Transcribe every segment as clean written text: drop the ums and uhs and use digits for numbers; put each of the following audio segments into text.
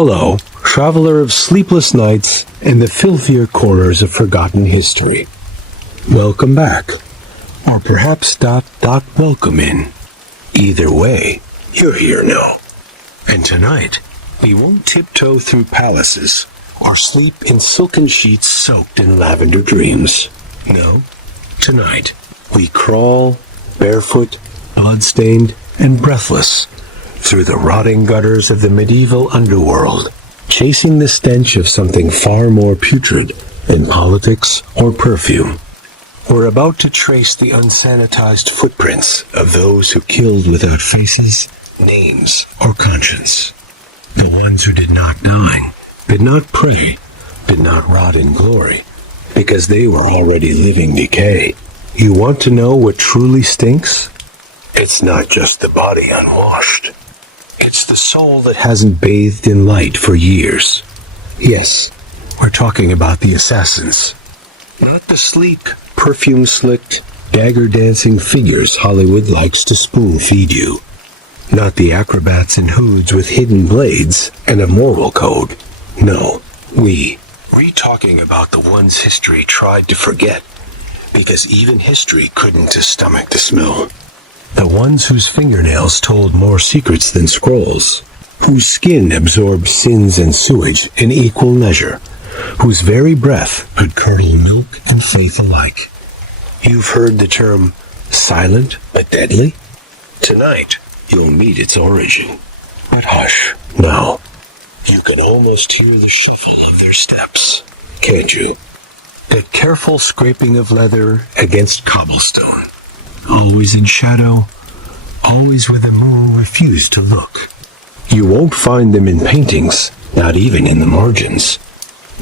Hello, traveler of sleepless nights and the filthier corners of forgotten history. Welcome back. Or perhaps not welcome in. Either way, you're here now. And tonight, we won't tiptoe through palaces or sleep in silken sheets soaked in lavender dreams. No, tonight, we crawl, barefoot, blood-stained, and breathless, through the rotting gutters of the medieval underworld, chasing the stench of something far more putrid than politics or perfume. We're about to trace the unsanitized footprints of those who killed without faces, names, or conscience. The ones who did not die, did not pray, did not rot in glory, because they were already living decay. You want to know what truly stinks? It's not just the body unwashed. It's the soul that hasn't bathed in light for years. Yes, we're talking about the assassins. Not the sleek, perfume-slicked, dagger-dancing figures Hollywood likes to spoon-feed you. Not the acrobats in hoods with hidden blades and a moral code. No, we're talking about the ones history tried to forget, because even history couldn't stomach the smell. The ones whose fingernails told more secrets than scrolls, whose skin absorbed sins and sewage in equal measure, whose very breath could curdle milk and faith alike. You've heard the term silent but deadly? Tonight, you'll meet its origin. But hush, now. You can almost hear the shuffle of their steps, can't you? That careful scraping of leather against cobblestone. Always in shadow, always where the moon refused to look. You won't find them in paintings, not even in the margins.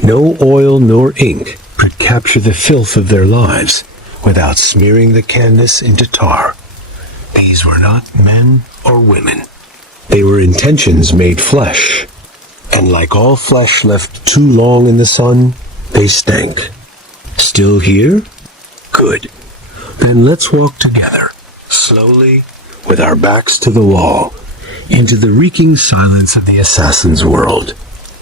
No oil nor ink could capture the filth of their lives without smearing the canvas into tar. These were not men or women. They were intentions made flesh. And like all flesh left too long in the sun, they stank. Still here? Good. Then let's walk together, slowly, with our backs to the wall, into the reeking silence of the assassin's world.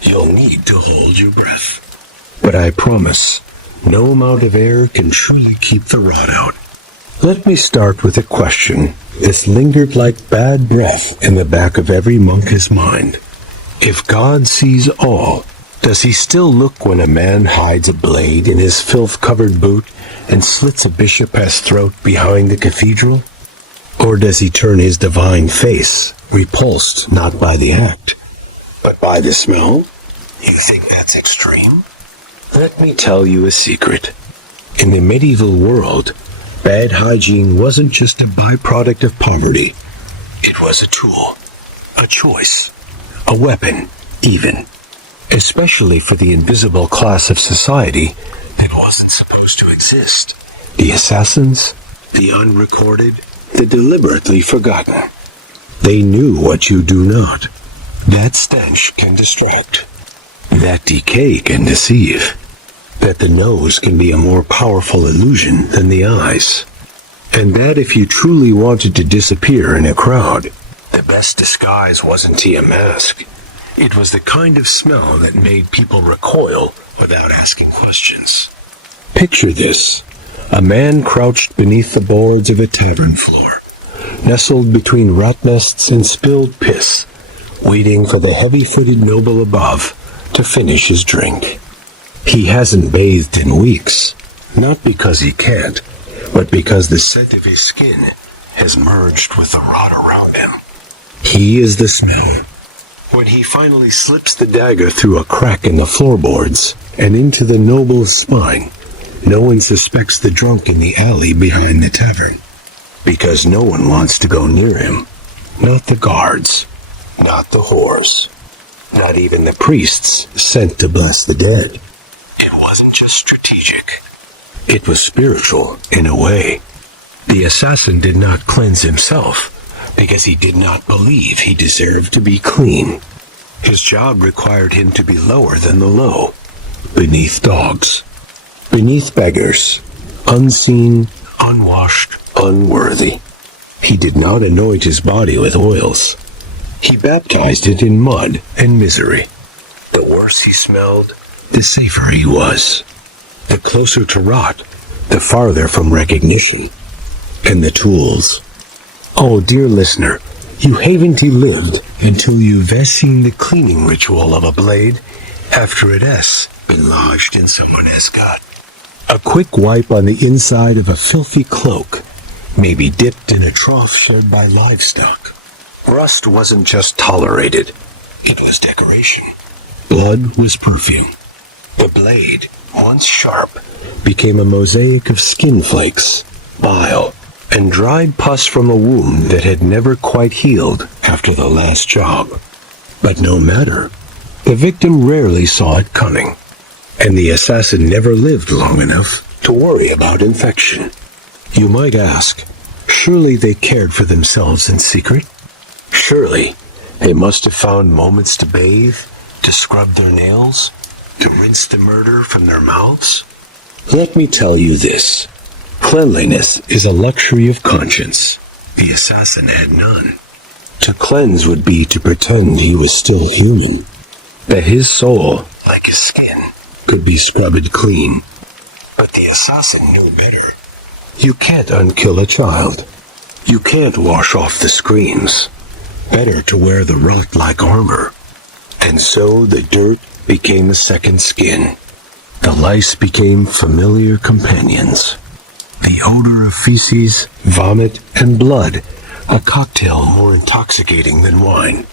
You'll need to hold your breath. But I promise, no amount of air can truly keep the rot out. Let me start with a question that's lingered like bad breath in the back of every monk's mind. If God sees all, does he still look when a man hides a blade in his filth-covered boot and slits a bishop's throat behind the cathedral? Or does he turn his divine face, repulsed not by the act, but by the smell? You think that's extreme? Let me tell you a secret. In the medieval world, bad hygiene wasn't just a byproduct of poverty. It was a tool, a choice, a weapon, even. Especially for the invisible class of society that wasn't supposed to exist. The assassins, the unrecorded, the deliberately forgotten. They knew what you do not. That stench can distract. That decay can deceive. That the nose can be a more powerful illusion than the eyes. And that if you truly wanted to disappear in a crowd, the best disguise wasn't a mask. It was the kind of smell that made people recoil without asking questions. Picture this. A man crouched beneath the boards of a tavern floor, nestled between rat nests and spilled piss, waiting for the heavy-footed noble above to finish his drink. He hasn't bathed in weeks, not because he can't, but because the scent of his skin has merged with the rot around him. He is the smell. When he finally slips the dagger through a crack in the floorboards and into the noble's spine, no one suspects the drunk in the alley behind the tavern, because no one wants to go near him. Not the guards, not the whores, not even the priests sent to bless the dead. It wasn't just strategic. It was spiritual, in a way. The assassin did not cleanse himself, because he did not believe he deserved to be clean. His job required him to be lower than the low, beneath dogs, beneath beggars, unseen, unwashed, unworthy. He did not anoint his body with oils. He baptized it in mud and misery. worse he smelled, the safer he was. The closer to rot, the farther from recognition. And the tools. Oh, dear listener, you haven't lived until you've seen the cleaning ritual of a blade after it has been lodged in someone else's gut. A quick wipe on the inside of a filthy cloak, maybe dipped in a trough shared by livestock. Rust wasn't just tolerated, it was decoration. Blood was perfume. The blade, once sharp, became a mosaic of skin flakes, bile, and dried pus from a wound that had never quite healed after the last job. But no matter, the victim rarely saw it coming, and the assassin never lived long enough to worry about infection. You might ask, surely they cared for themselves in secret? Surely they must have found moments to bathe, to scrub their nails, to rinse the murder from their mouths? Let me tell you this. Cleanliness is a luxury of conscience. The assassin had none. To cleanse would be to pretend he was still human, that his soul, like his skin, could be scrubbed clean. But the assassin knew better. You can't unkill a child. You can't wash off the screams. Better to wear the rot like armor. And so the dirt became a second skin. The lice became familiar companions. The odor of feces, vomit, and blood, a cocktail more intoxicating than wine.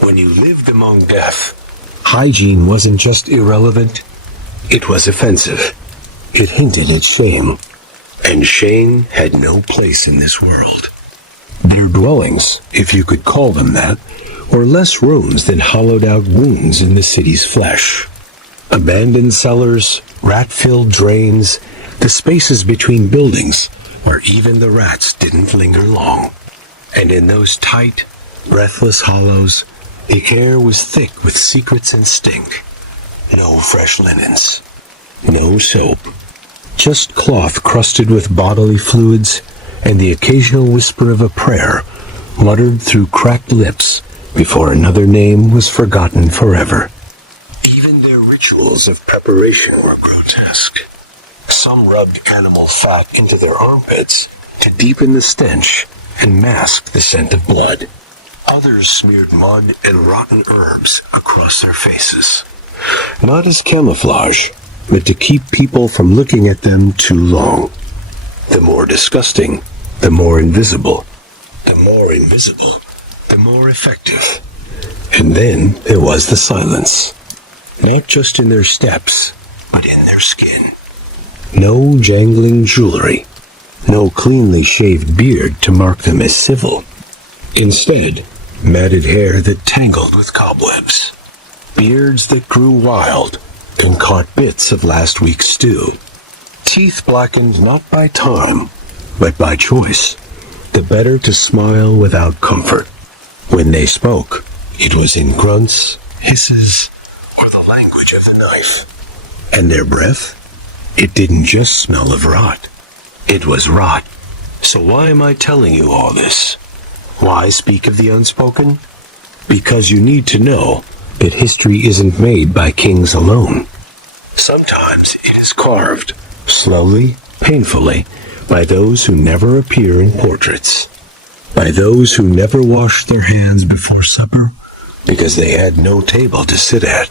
When you lived among death, hygiene wasn't just irrelevant, it was offensive. It hinted at shame, and shame had no place in this world. Their dwellings, if you could call them that, were less rooms than hollowed-out wounds in the city's flesh. Abandoned cellars, rat-filled drains, the spaces between buildings where even the rats didn't linger long. And in those tight, breathless hollows, the air was thick with secrets and stink. No fresh linens, no soap, just cloth crusted with bodily fluids and the occasional whisper of a prayer muttered through cracked lips before another name was forgotten forever. Even their rituals of preparation were grotesque. Some rubbed animal fat into their armpits to deepen the stench and mask the scent of blood. Others smeared mud and rotten herbs across their faces, not as camouflage, but to keep people from looking at them too long. The more disgusting, the more invisible. The more invisible, the more effective. And then there was the silence, not just in their steps, but in their skin. No jangling jewelry, no cleanly shaved beard to mark them as civil. Instead, matted hair that tangled with cobwebs, beards that grew wild and caught bits of last week's stew, teeth blackened not by time, but by choice, the better to smile without comfort. When they spoke, it was in grunts, hisses, or the language of the knife. And their breath? It didn't just smell of rot. It was rot. So why am I telling you all this? Why speak of the unspoken? Because you need to know that history isn't made by kings alone. Sometimes it is carved, slowly, painfully, by those who never appear in portraits. By those who never wash their hands before supper because they had no table to sit at.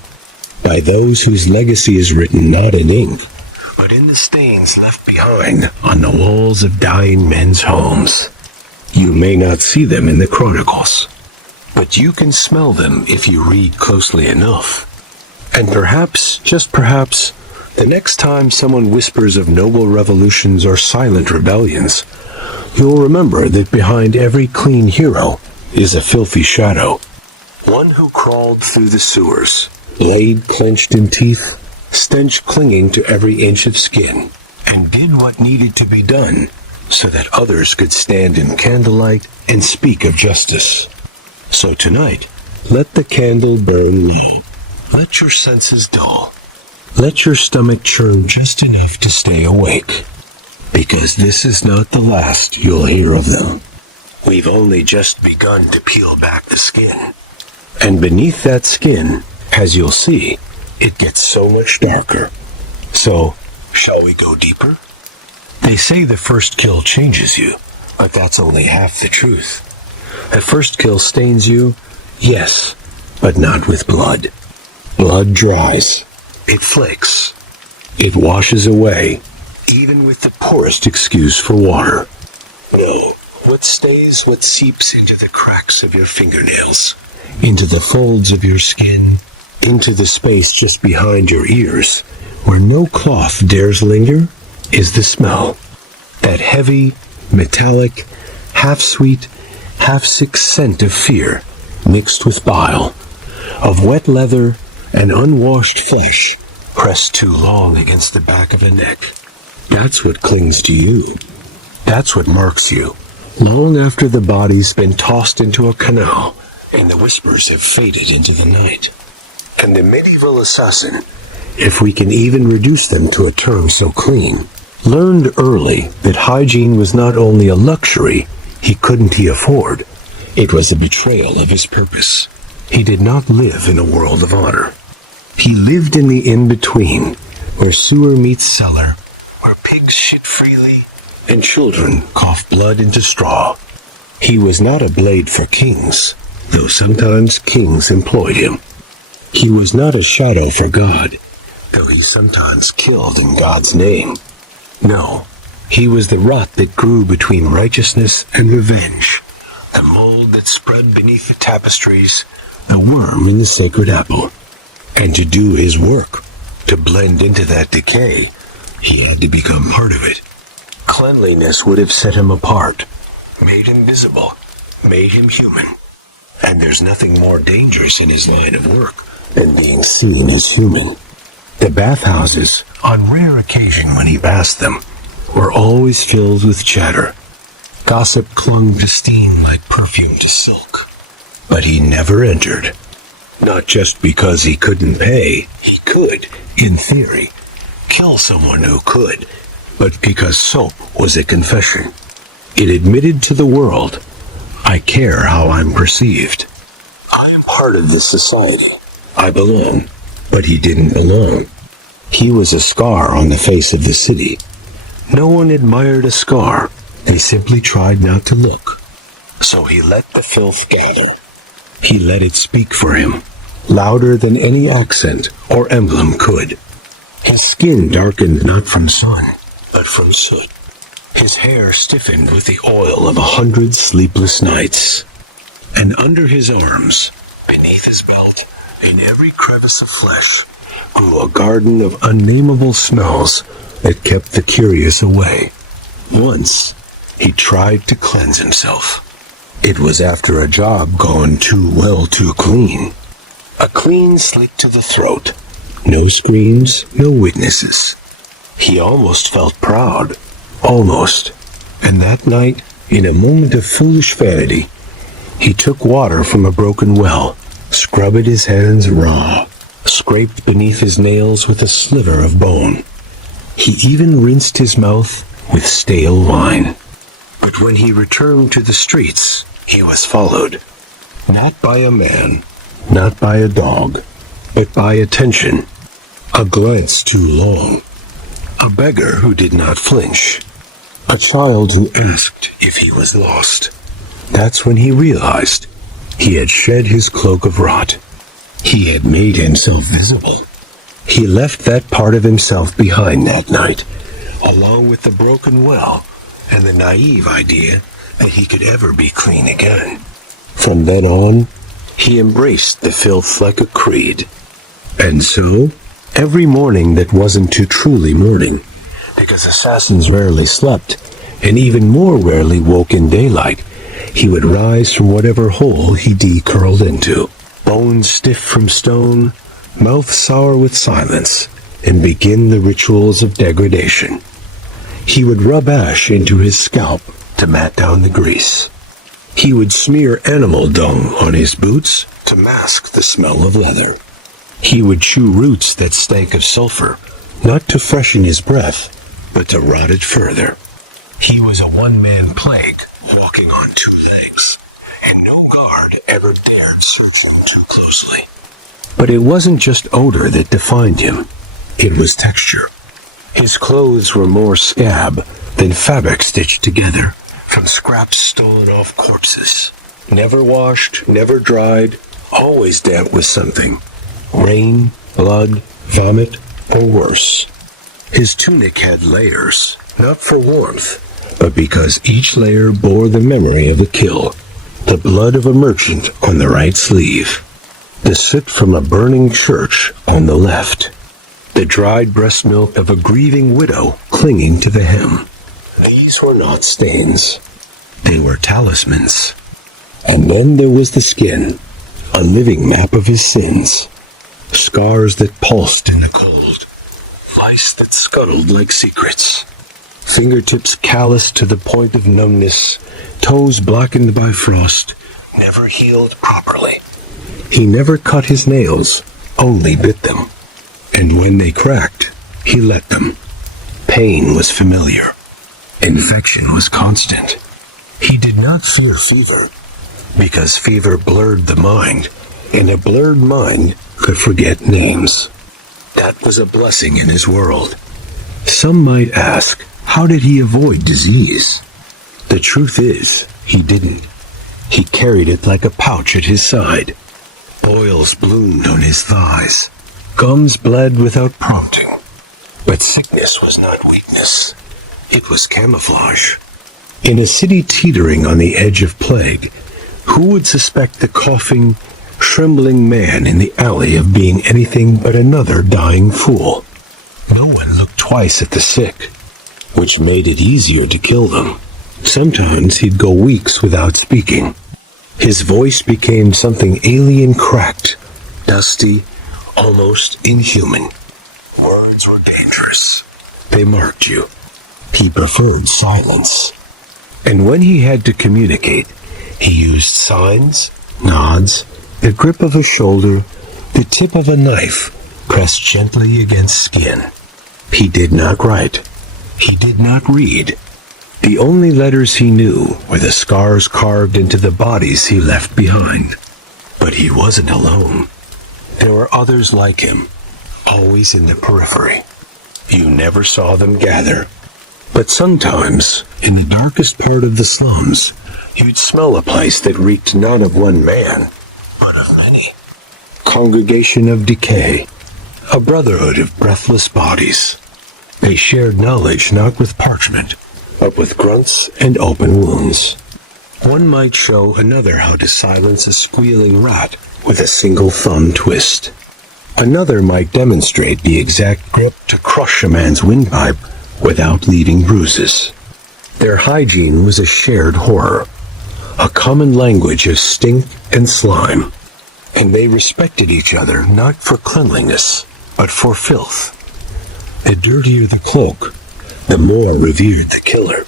By those whose legacy is written not in ink, but in the stains left behind on the walls of dying men's homes. You may not see them in the chronicles, but you can smell them if you read closely enough. And perhaps, just perhaps, the next time someone whispers of noble revolutions or silent rebellions, you'll remember that behind every clean hero is a filthy shadow. One who crawled through the sewers, blade clenched in teeth, stench clinging to every inch of skin, and did what needed to be done so that others could stand in candlelight and speak of justice. So tonight, let the candle burn low. Let your senses dull. Let your stomach churn just enough to stay awake. Because this is not the last you'll hear of them. We've only just begun to peel back the skin. And beneath that skin, as you'll see, it gets so much darker. So, shall we go deeper? They say the first kill changes you, but that's only half the truth. A first kill stains you, yes, but not with blood. Blood dries. It flakes. It washes away, even with the poorest excuse for water. No, what stays, what seeps into the cracks of your fingernails, into the folds of your skin, into the space just behind your ears, where no cloth dares linger, is the smell. That heavy, metallic, half-sweet, half-sick scent of fear mixed with bile, of wet leather and unwashed flesh pressed too long against the back of a neck. That's what clings to you. That's what marks you, long after the body's been tossed into a canal and the whispers have faded into the night. And the medieval assassin, if we can even reduce them to a term so clean, learned early that hygiene was not only a luxury he couldn't afford, it was a betrayal of his purpose. He did not live in a world of honor. He lived in the in-between, where sewer meets cellar, where pigs shit freely, and children cough blood into straw. He was not a blade for kings, though sometimes kings employed him. He was not a shadow for God, though he sometimes killed in God's name. No, he was the rot that grew between righteousness and revenge, the mold that spread beneath the tapestries, the worm in the sacred apple. And to do his work, to blend into that decay, he had to become part of it. Cleanliness would have set him apart, made him visible, made him human. And there's nothing more dangerous in his line of work than being seen as human. The bathhouses, on rare occasion when he passed them, were always filled with chatter. Gossip clung to steam like perfume to silk. But he never entered. Not just because he couldn't pay. He could, in theory, kill someone who could, but because soap was a confession. It admitted to the world, I care how I'm perceived. I am part of this society. I belong. But he didn't belong. He was a scar on the face of the city. No one admired a scar. They simply tried not to look. So he let the filth gather. He let it speak for him, louder than any accent or emblem could. His skin darkened not from sun, but from soot. His hair stiffened with the oil of 100 sleepless nights. And under his arms, beneath his belt, in every crevice of flesh, grew a garden of unnameable smells that kept the curious away. Once, he tried to cleanse himself. It was after a job gone too well too clean. A clean slit to the throat. No screams, no witnesses. He almost felt proud. Almost. And that night, in a moment of foolish vanity, he took water from a broken well, scrubbed his hands raw, scraped beneath his nails with a sliver of bone. He even rinsed his mouth with stale wine. But when he returned to the streets, he was followed. Not by a man, not by a dog, but by attention. A glance too long. A beggar who did not flinch. A child who asked if he was lost. That's when he realized he had shed his cloak of rot. He had made himself visible. He left that part of himself behind that night, along with the broken well and the naive idea that he could ever be clean again. From then on, he embraced the filth like a creed. And so, every morning that wasn't too truly morning, because assassins rarely slept, and even more rarely woke in daylight, he would rise from whatever hole he decurled into, bones stiff from stone, mouth sour with silence, and begin the rituals of degradation. He would rub ash into his scalp to mat down the grease. He would smear animal dung on his boots to mask the smell of leather. He would chew roots that stank of sulfur, not to freshen his breath, but to rot it further. He was a one-man plague, walking on two legs, and no guard ever dared search him too closely. But it wasn't just odor that defined him. It was texture. His clothes were more scab than fabric stitched together from scraps stolen off corpses. Never washed, never dried, always damp with something. Rain, blood, vomit, or worse. His tunic had layers, not for warmth, but because each layer bore the memory of a kill. The blood of a merchant on the right sleeve. The soot from a burning church on the left. The dried breast milk of a grieving widow clinging to the hem. These were not stains. They were talismans. And then there was the skin, a living map of his sins. Scars that pulsed in the cold. Vice that scuttled like secrets. Fingertips calloused to the point of numbness. Toes blackened by frost. Never healed properly. He never cut his nails, only bit them. And when they cracked, he let them. Pain was familiar. Infection was constant. He did not fear fever, because fever blurred the mind, and a blurred mind could forget names. That was a blessing in his world. Some might ask, how did he avoid disease? The truth is, he didn't. He carried it like a pouch at his side. Boils bloomed on his thighs. Gums bled without prompting. But sickness was not weakness. It was camouflage. In a city teetering on the edge of plague, who would suspect the coughing, trembling man in the alley of being anything but another dying fool? No one looked twice at the sick, which made it easier to kill them. Sometimes he'd go weeks without speaking. His voice became something alien, cracked, dusty, almost inhuman. Words were dangerous. They marked you. He preferred silence. And when he had to communicate, he used signs, nods, the grip of a shoulder, the tip of a knife pressed gently against skin. He did not write. He did not read. The only letters he knew were the scars carved into the bodies he left behind. But he wasn't alone. There were others like him, always in the periphery. You never saw them gather. But sometimes, in the darkest part of the slums, you'd smell a place that reeked not of one man, but of many. Congregation of decay, a brotherhood of breathless bodies. They shared knowledge not with parchment, but with grunts and open wounds. One might show another how to silence a squealing rat with a single thumb twist. Another might demonstrate the exact grip to crush a man's windpipe without leaving bruises. Their hygiene was a shared horror, a common language of stink and slime, and they respected each other not for cleanliness, but for filth. The dirtier the cloak, the more revered the killer.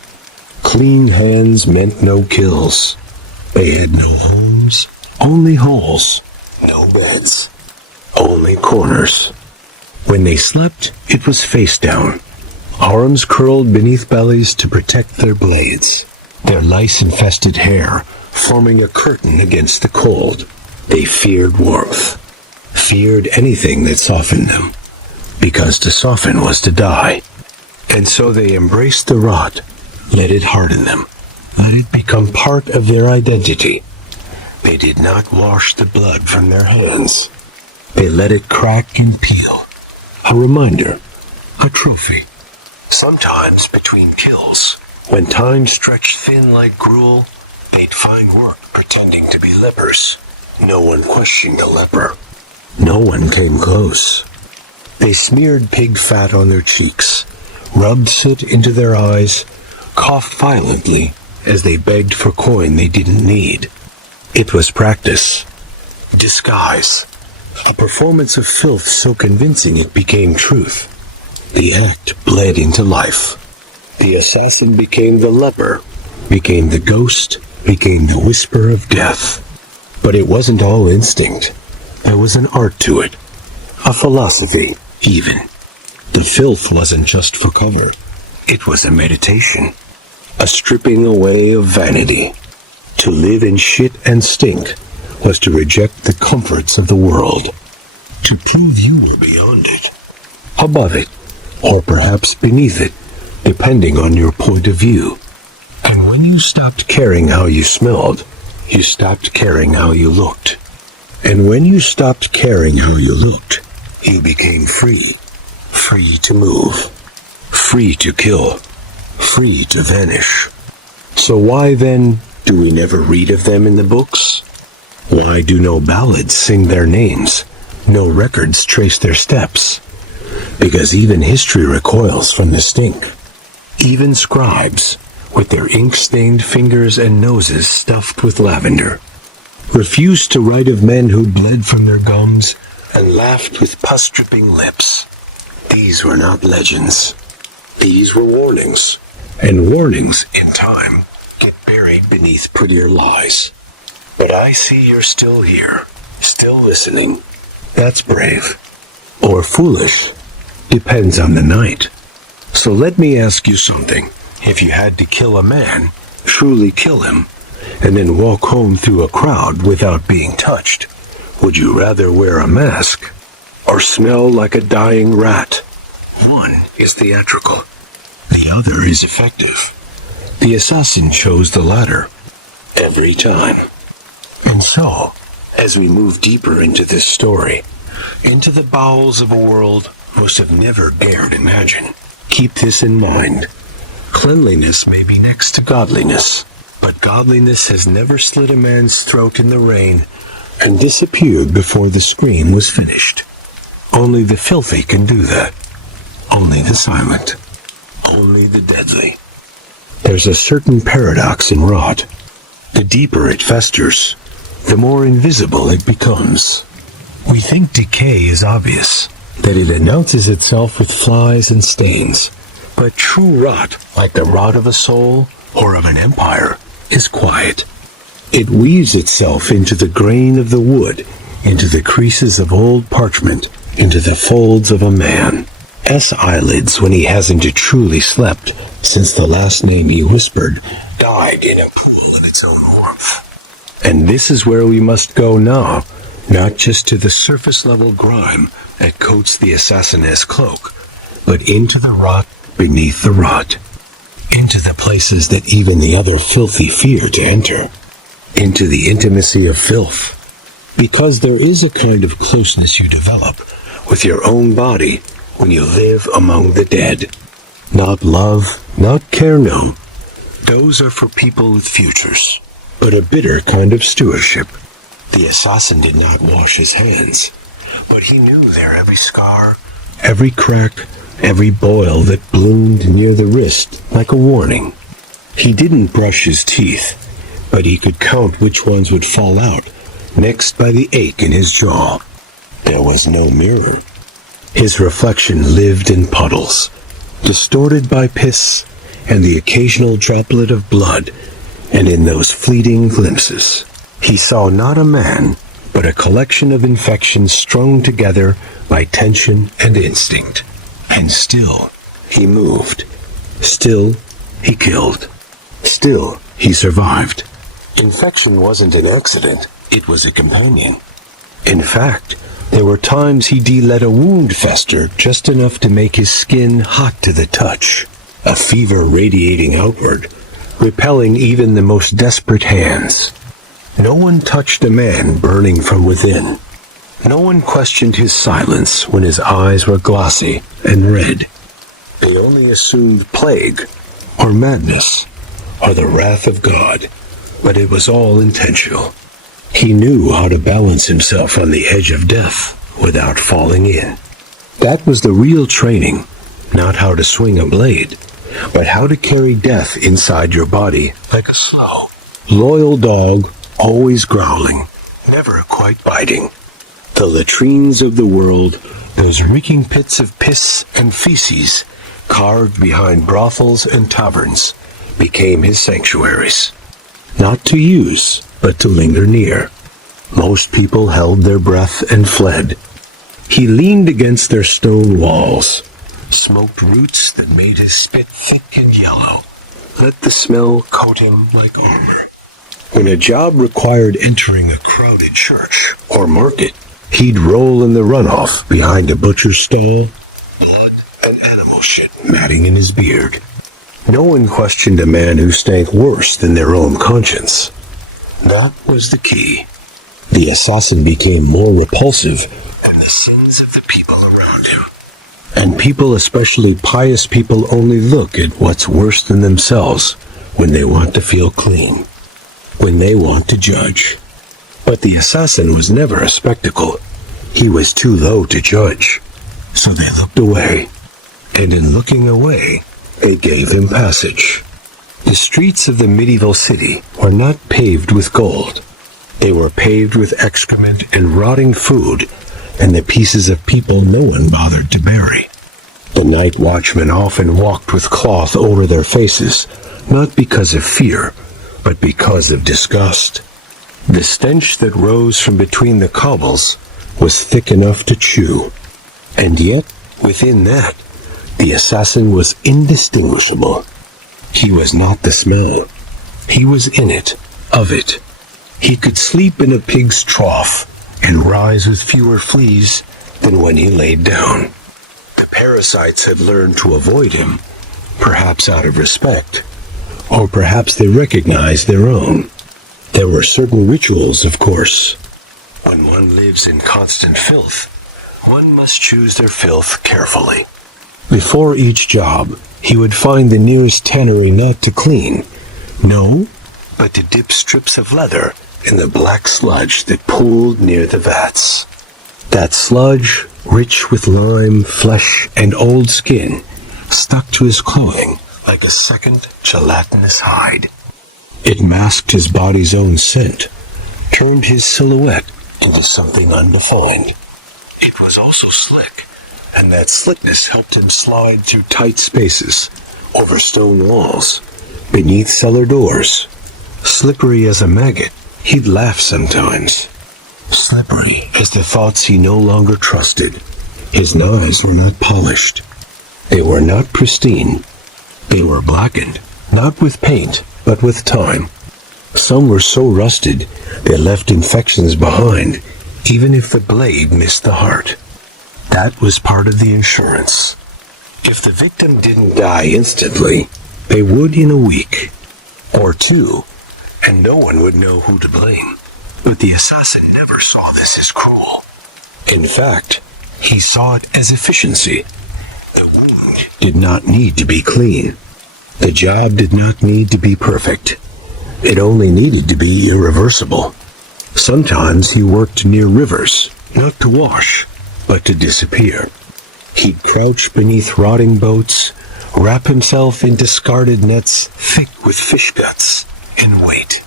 Clean hands meant no kills. They had no homes, only holes, no beds, only corners. When they slept, it was face down. Arms curled beneath bellies to protect their blades, their lice-infested hair forming a curtain against the cold. They feared warmth, feared anything that softened them, because to soften was to die. And so they embraced the rot, let it harden them, let it become part of their identity. They did not wash the blood from their hands. They let it crack and peel, a reminder, a trophy. Sometimes between kills, when time stretched thin like gruel, they'd find work pretending to be lepers. No one questioned the leper. No one came close. They smeared pig fat on their cheeks, rubbed soot into their eyes, coughed violently as they begged for coin they didn't need. It was practice, disguise, a performance of filth so convincing it became truth. The act bled into life. The assassin became the leper, became the ghost, became the whisper of death. But it wasn't all instinct. There was an art to it, a philosophy, even. The filth wasn't just for cover. It was a meditation, a stripping away of vanity. To live in shit and stink was to reject the comforts of the world. to prove you were beyond it, above it, or perhaps beneath it, depending on your point of view. And when you stopped caring how you smelled, you stopped caring how you looked. And when you stopped caring how you looked, you became free. Free to move. Free to kill. Free to vanish. So why then do we never read of them in the books? Why do no ballads sing their names? No records trace their steps? Because even history recoils from the stink. Even scribes, with their ink-stained fingers and noses stuffed with lavender, refused to write of men who bled from their gums and laughed with pus-dripping lips. These were not legends. These were warnings. And warnings, in time, get buried beneath prettier lies. But I see you're still here, still listening. That's brave. Or foolish. Depends on the night. So let me ask you something. If you had to kill a man, truly kill him, and then walk home through a crowd without being touched, would you rather wear a mask or smell like a dying rat? One is theatrical. The other is effective. The assassin chose the latter. Every time. And so, as we move deeper into this story, into the bowels of a world most have never dared imagine, keep this in mind. Cleanliness may be next to godliness, but godliness has never slit a man's throat in the rain and disappeared before the scream was finished. Only the filthy can do that. Only the silent. Only the deadly. There's a certain paradox in rot. The deeper it festers, the more invisible it becomes. We think decay is obvious, that it announces itself with flies and stains. But true rot, like the rot of a soul or of an empire, is quiet. It weaves itself into the grain of the wood, into the creases of old parchment, into the folds of a man's eyelids when he hasn't truly slept since the last name he whispered died in a pool of its own warmth. And this is where we must go now, not just to the surface-level grime that coats the assassin's cloak, but into the rot beneath the rot, into the places that even the other filthy fear to enter, into the intimacy of filth. Because there is a kind of closeness you develop with your own body when you live among the dead. Not love, not care, no. Those are for people with futures, but a bitter kind of stewardship. The assassin did not wash his hands, but he knew their every scar, every crack, every boil that bloomed near the wrist like a warning. He didn't brush his teeth, but he could count which ones would fall out next by the ache in his jaw. There was no mirror. His reflection lived in puddles, distorted by piss and the occasional droplet of blood, and in those fleeting glimpses, he saw not a man, but a collection of infections strung together by tension and instinct. And still, he moved. Still, he killed. Still, he survived. Infection wasn't an accident, it was a companion. In fact, there were times he let a wound fester just enough to make his skin hot to the touch, a fever radiating outward, repelling even the most desperate hands. No one touched a man burning from within. No one questioned his silence when his eyes were glossy and red. They only assumed plague, or madness, or the wrath of God, but it was all intentional. He knew how to balance himself on the edge of death without falling in. That was the real training, not how to swing a blade, but how to carry death inside your body like a slow, loyal dog, always growling, never quite biting. The latrines of the world, those reeking pits of piss and feces, carved behind brothels and taverns, became his sanctuaries. Not to use, but to linger near. Most people held their breath and fled. He leaned against their stone walls, smoked roots that made his spit thick and yellow, let the smell coat him like armor. When a job required entering a crowded church or market, He'd roll in the runoff behind a butcher's stall, blood and animal shit matting in his beard. No one questioned a man who stank worse than their own conscience. That was the key. The assassin became more repulsive than the sins of the people around him. And people, especially pious people, only look at what's worse than themselves when they want to feel clean, when they want to judge. But the assassin was never a spectacle. He was too low to judge. So they looked away. And in looking away, they gave him passage. The streets of the medieval city were not paved with gold. They were paved with excrement and rotting food, and the pieces of people no one bothered to bury. The night watchmen often walked with cloth over their faces, not because of fear, but because of disgust. The stench that rose from between the cobbles was thick enough to chew, and yet, within that, the assassin was indistinguishable. He was not the smell. He was in it, of it. He could sleep in a pig's trough and rise with fewer fleas than when he laid down. The parasites had learned to avoid him, perhaps out of respect, or perhaps they recognized their own. There were certain rituals, of course. When one lives in constant filth, one must choose their filth carefully. Before each job, he would find the nearest tannery not to clean. No, but to dip strips of leather in the black sludge that pooled near the vats. That sludge, rich with lime, flesh, and old skin, stuck to his clothing like a second gelatinous hide. It masked his body's own scent, turned his silhouette into something undefined. It was also slick, and that slickness helped him slide through tight spaces, over stone walls, beneath cellar doors. Slippery as a maggot, he'd laugh sometimes. Slippery as the thoughts he no longer trusted. His knives were not polished. They were not pristine. They were blackened, not with paint, but with time. Some were so rusted, they left infections behind, even if the blade missed the heart. That was part of the insurance. If the victim didn't die instantly, they would in a week, or two, and no one would know who to blame. But the assassin never saw this as cruel. In fact, he saw it as efficiency. The wound did not need to be clean. The job did not need to be perfect. It only needed to be irreversible. Sometimes he worked near rivers, not to wash, but to disappear. He'd crouch beneath rotting boats, wrap himself in discarded nets thick with fish guts, and wait.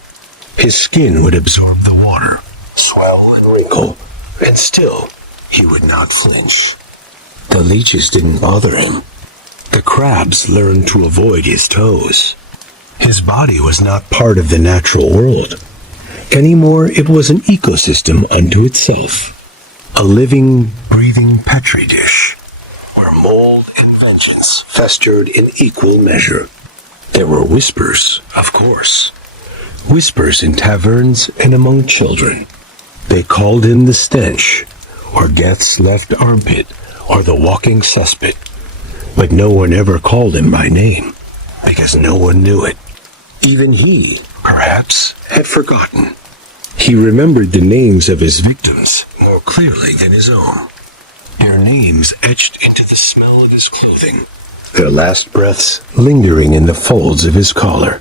His skin would absorb the water, swell and wrinkle, and still he would not flinch. The leeches didn't bother him. The crabs learned to avoid his toes. His body was not part of the natural world. Anymore, it was an ecosystem unto itself. A living, breathing petri dish, where mold and vengeance festered in equal measure. There were whispers, of course. Whispers in taverns and among children. They called him the stench, or Geth's left armpit, or the walking cesspit. But no one ever called him by name, because no one knew it. Even he, perhaps, had forgotten. He remembered the names of his victims more clearly than his own. Their names etched into the smell of his clothing, their last breaths lingering in the folds of his collar.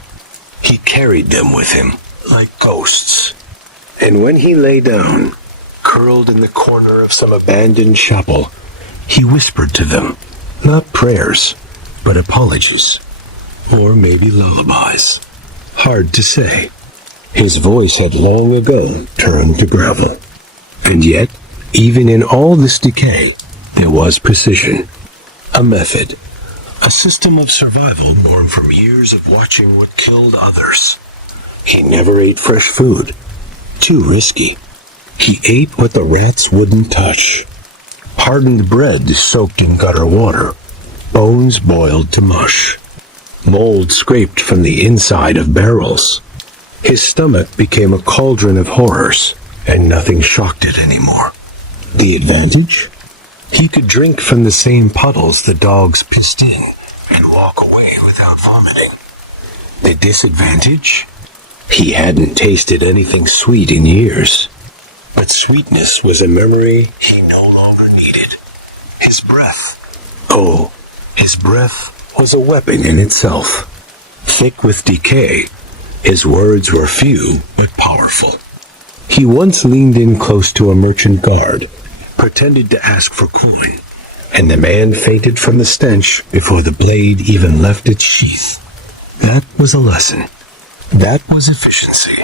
He carried them with him, like ghosts. And when he lay down, curled in the corner of some abandoned chapel, he whispered to them, not prayers, but apologies, or maybe lullabies. Hard to say. His voice had long ago turned to gravel. And yet, even in all this decay, there was precision. A method. A system of survival born from years of watching what killed others. He never ate fresh food. Too risky. He ate what the rats wouldn't touch. Hardened bread soaked in gutter water. Bones boiled to mush. Mold scraped from the inside of barrels. His stomach became a cauldron of horrors, and nothing shocked it anymore. The advantage? He could drink from the same puddles the dogs pissed in and walk away without vomiting. The disadvantage? He hadn't tasted anything sweet in years. But sweetness was a memory he no longer needed. His breath. Oh, his breath was a weapon in itself. Thick with decay, his words were few but powerful. He once leaned in close to a merchant guard, pretended to ask for coin, and the man fainted from the stench before the blade even left its sheath. That was a lesson. That was efficiency.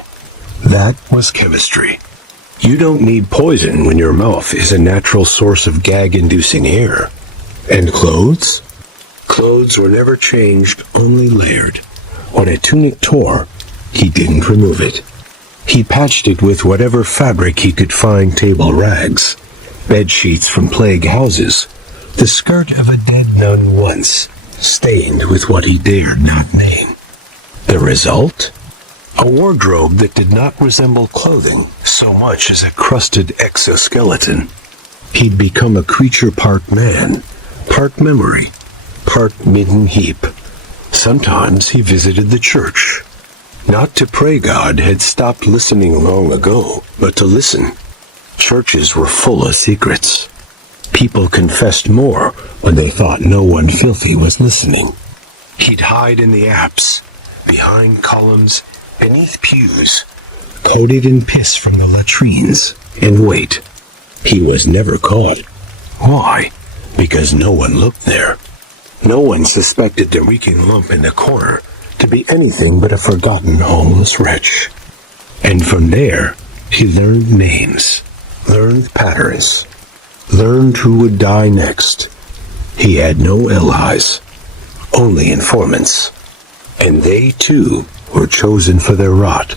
That was chemistry. You don't need poison when your mouth is a natural source of gag-inducing air. And clothes? Clothes were never changed, only layered. When a tunic tore, he didn't remove it. He patched it with whatever fabric he could find: table rags, bed sheets from plague houses, the skirt of a dead nun once, stained with what he dared not name. The result? A wardrobe that did not resemble clothing so much as a crusted exoskeleton. He'd become a creature part man, part memory, part midden heap. Sometimes he visited the church. Not to pray, God had stopped listening long ago, but to listen. Churches were full of secrets. People confessed more when they thought no one filthy was listening. He'd hide in the apse, behind columns, beneath pews, coated in piss from the latrines, and wait. He was never caught. Why? Because no one looked there. No one suspected the reeking lump in the corner to be anything but a forgotten homeless wretch. And from there, he learned names, learned patterns, learned who would die next. He had no allies, only informants. And they, too, were chosen for their rot.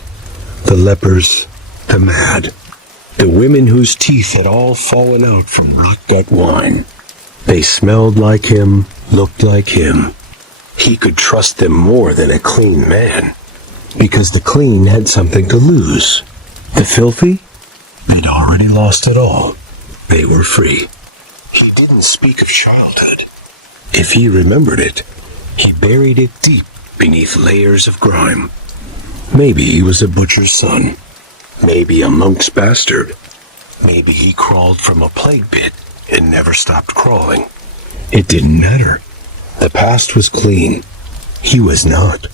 The lepers, the mad, the women whose teeth had all fallen out from rot-gut wine. They smelled like him, looked like him. He could trust them more than a clean man, because the clean had something to lose. The filthy? They'd already lost it all. They were free. He didn't speak of childhood. If he remembered it, he buried it deep beneath layers of grime. Maybe he was a butcher's son. Maybe a monk's bastard. Maybe he crawled from a plague pit and never stopped crawling. It didn't matter. The past was clean. He was not.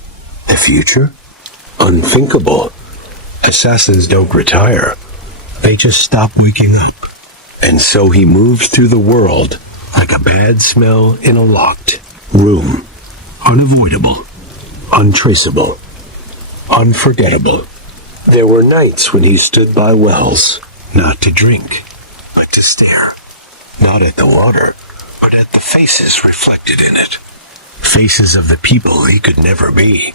The future? Unthinkable. Assassins don't retire. They just stop waking up. And so he moved through the world like a bad smell in a locked room. Unavoidable. Untraceable. Unforgettable. There were nights when he stood by wells, not to drink, but to stare. Not at the water, but at the faces reflected in it. Faces of the people he could never be.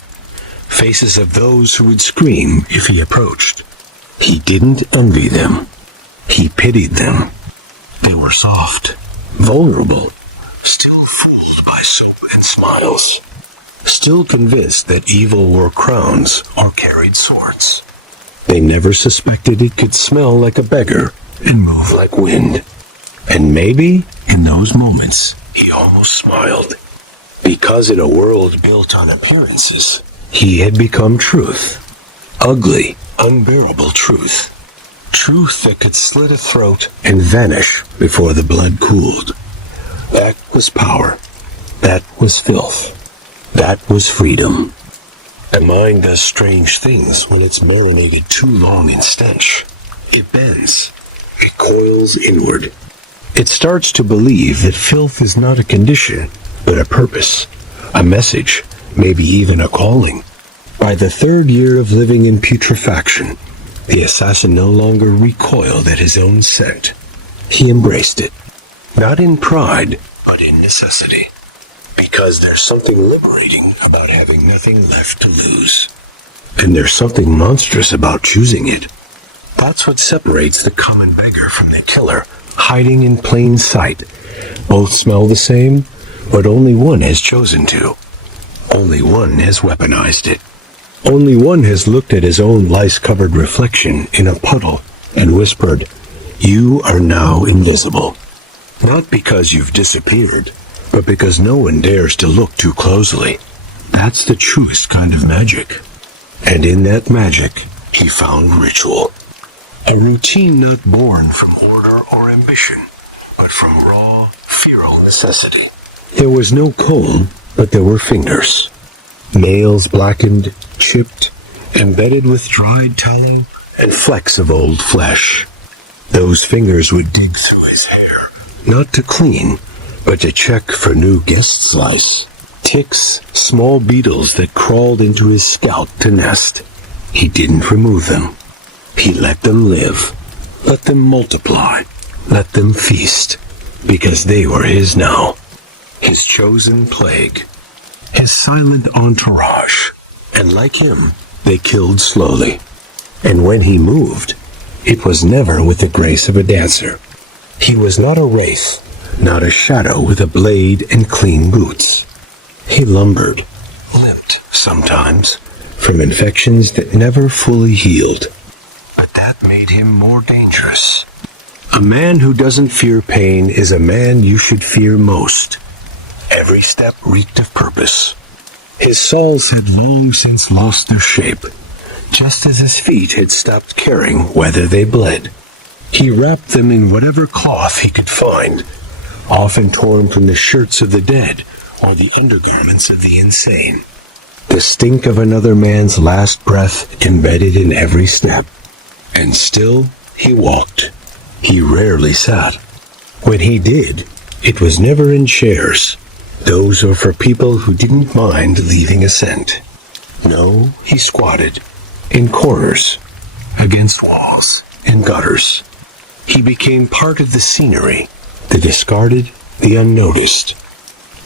Faces of those who would scream if he approached. He didn't envy them. He pitied them. They were soft, vulnerable, still fooled by soap and smiles, still convinced that evil wore crowns or carried swords. They never suspected it could smell like a beggar and move like wind. And maybe, in those moments, he almost smiled. Because in a world built on appearances, he had become truth. Ugly, unbearable truth. Truth that could slit a throat and vanish before the blood cooled. That was power. That was filth. That was freedom. A mind does strange things when it's marinated too long in stench. It bends. It coils inward. It starts to believe that filth is not a condition, but a purpose, a message, maybe even a calling. By the third year of living in putrefaction, the assassin no longer recoiled at his own scent. He embraced it, not in pride, but in necessity. Because there's something liberating about having nothing left to lose. And there's something monstrous about choosing it. That's what separates the common beggar from the killer, hiding in plain sight. Both smell the same, but only one has chosen to. Only one has weaponized it. Only one has looked at his own lice-covered reflection in a puddle and whispered, You are now invisible. Not because you've disappeared, but because no one dares to look too closely. That's the truest kind of magic. And in that magic, he found ritual. A routine not born from order or ambition, but from raw, feral necessity. There was no comb, but there were fingers. Nails blackened, chipped, embedded with dried tallow and flecks of old flesh. Those fingers would dig through his hair, not to clean, but to check for new guest lice. Ticks, small beetles that crawled into his scalp to nest. He didn't remove them. He let them live. Let them multiply. Let them feast. Because they were his now. His chosen plague. His silent entourage. And like him, they killed slowly. And when he moved, it was never with the grace of a dancer. He was not a wraith, not a shadow with a blade and clean boots. He lumbered, limped sometimes, from infections that never fully healed. But that made him more dangerous. A man who doesn't fear pain is a man you should fear most. Every step reeked of purpose. His soles had long since lost their shape, just as his feet had stopped caring whether they bled. He wrapped them in whatever cloth he could find, often torn from the shirts of the dead or the undergarments of the insane. The stink of another man's last breath embedded in every step. And still he walked. He rarely sat. When he did, it was never in chairs. Those were for people who didn't mind leaving a scent. No, he squatted, in corners, against walls and gutters. He became part of the scenery, the discarded, the unnoticed.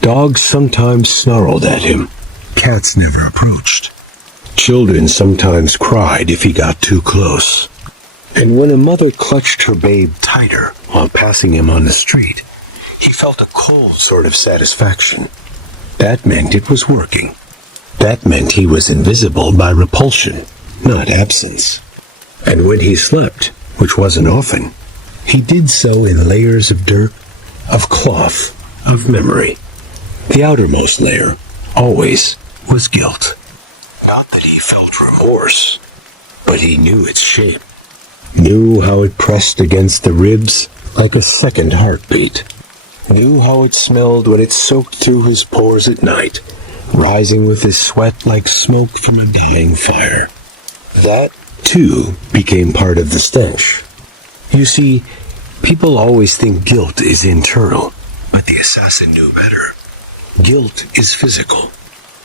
Dogs sometimes snarled at him. Cats never approached. Children sometimes cried if he got too close. And when a mother clutched her babe tighter while passing him on the street, he felt a cold sort of satisfaction. That meant it was working. That meant he was invisible by repulsion, not absence. And when he slept, which wasn't often, he did so in layers of dirt, of cloth, of memory. The outermost layer, always, was guilt. Not that he felt remorse, but he knew its shape, knew how it pressed against the ribs like a second heartbeat, knew how it smelled when it soaked through his pores at night, rising with his sweat like smoke from a dying fire. That, too, became part of the stench. You see, people always think guilt is internal, but the assassin knew better. Guilt is physical.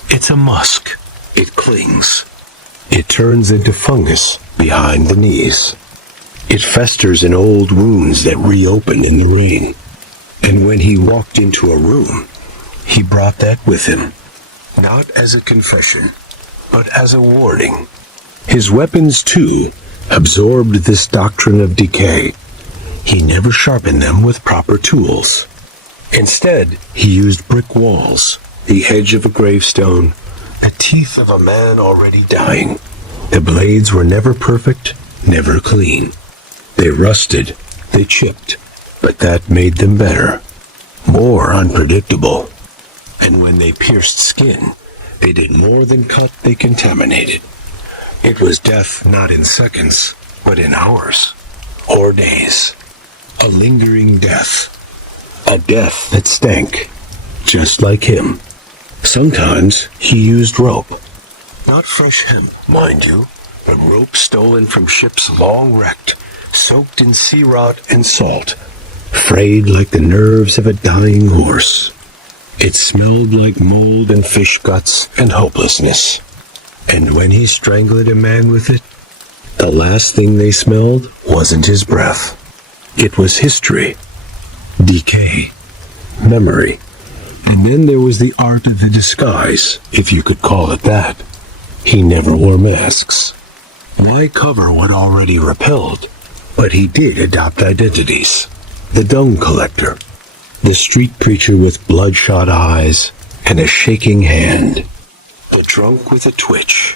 It's a musk. It clings. It turns into fungus behind the knees. It festers in old wounds that reopen in the rain. And when he walked into a room, he brought that with him. Not as a confession, but as a warning. His weapons, too, absorbed this doctrine of decay. He never sharpened them with proper tools. Instead, he used brick walls, the edge of a gravestone, the teeth of a man already dying. The blades were never perfect, never clean. They rusted, they chipped, but that made them better, more unpredictable. And when they pierced skin, they did more than cut, they contaminated. It was death not in seconds, but in hours, or days. A lingering death. A death that stank, just like him. Sometimes he used rope. Not fresh hemp, mind you, but rope stolen from ships long wrecked, soaked in sea rot and salt, frayed like the nerves of a dying horse. It smelled like mold and fish guts and hopelessness. And when he strangled a man with it, the last thing they smelled wasn't his breath. It was history, decay, memory. And then there was the art of the disguise, if you could call it that. He never wore masks. Why cover what already repelled? But he did adopt identities. The dung collector, the street preacher with bloodshot eyes and a shaking hand, the drunk with a twitch,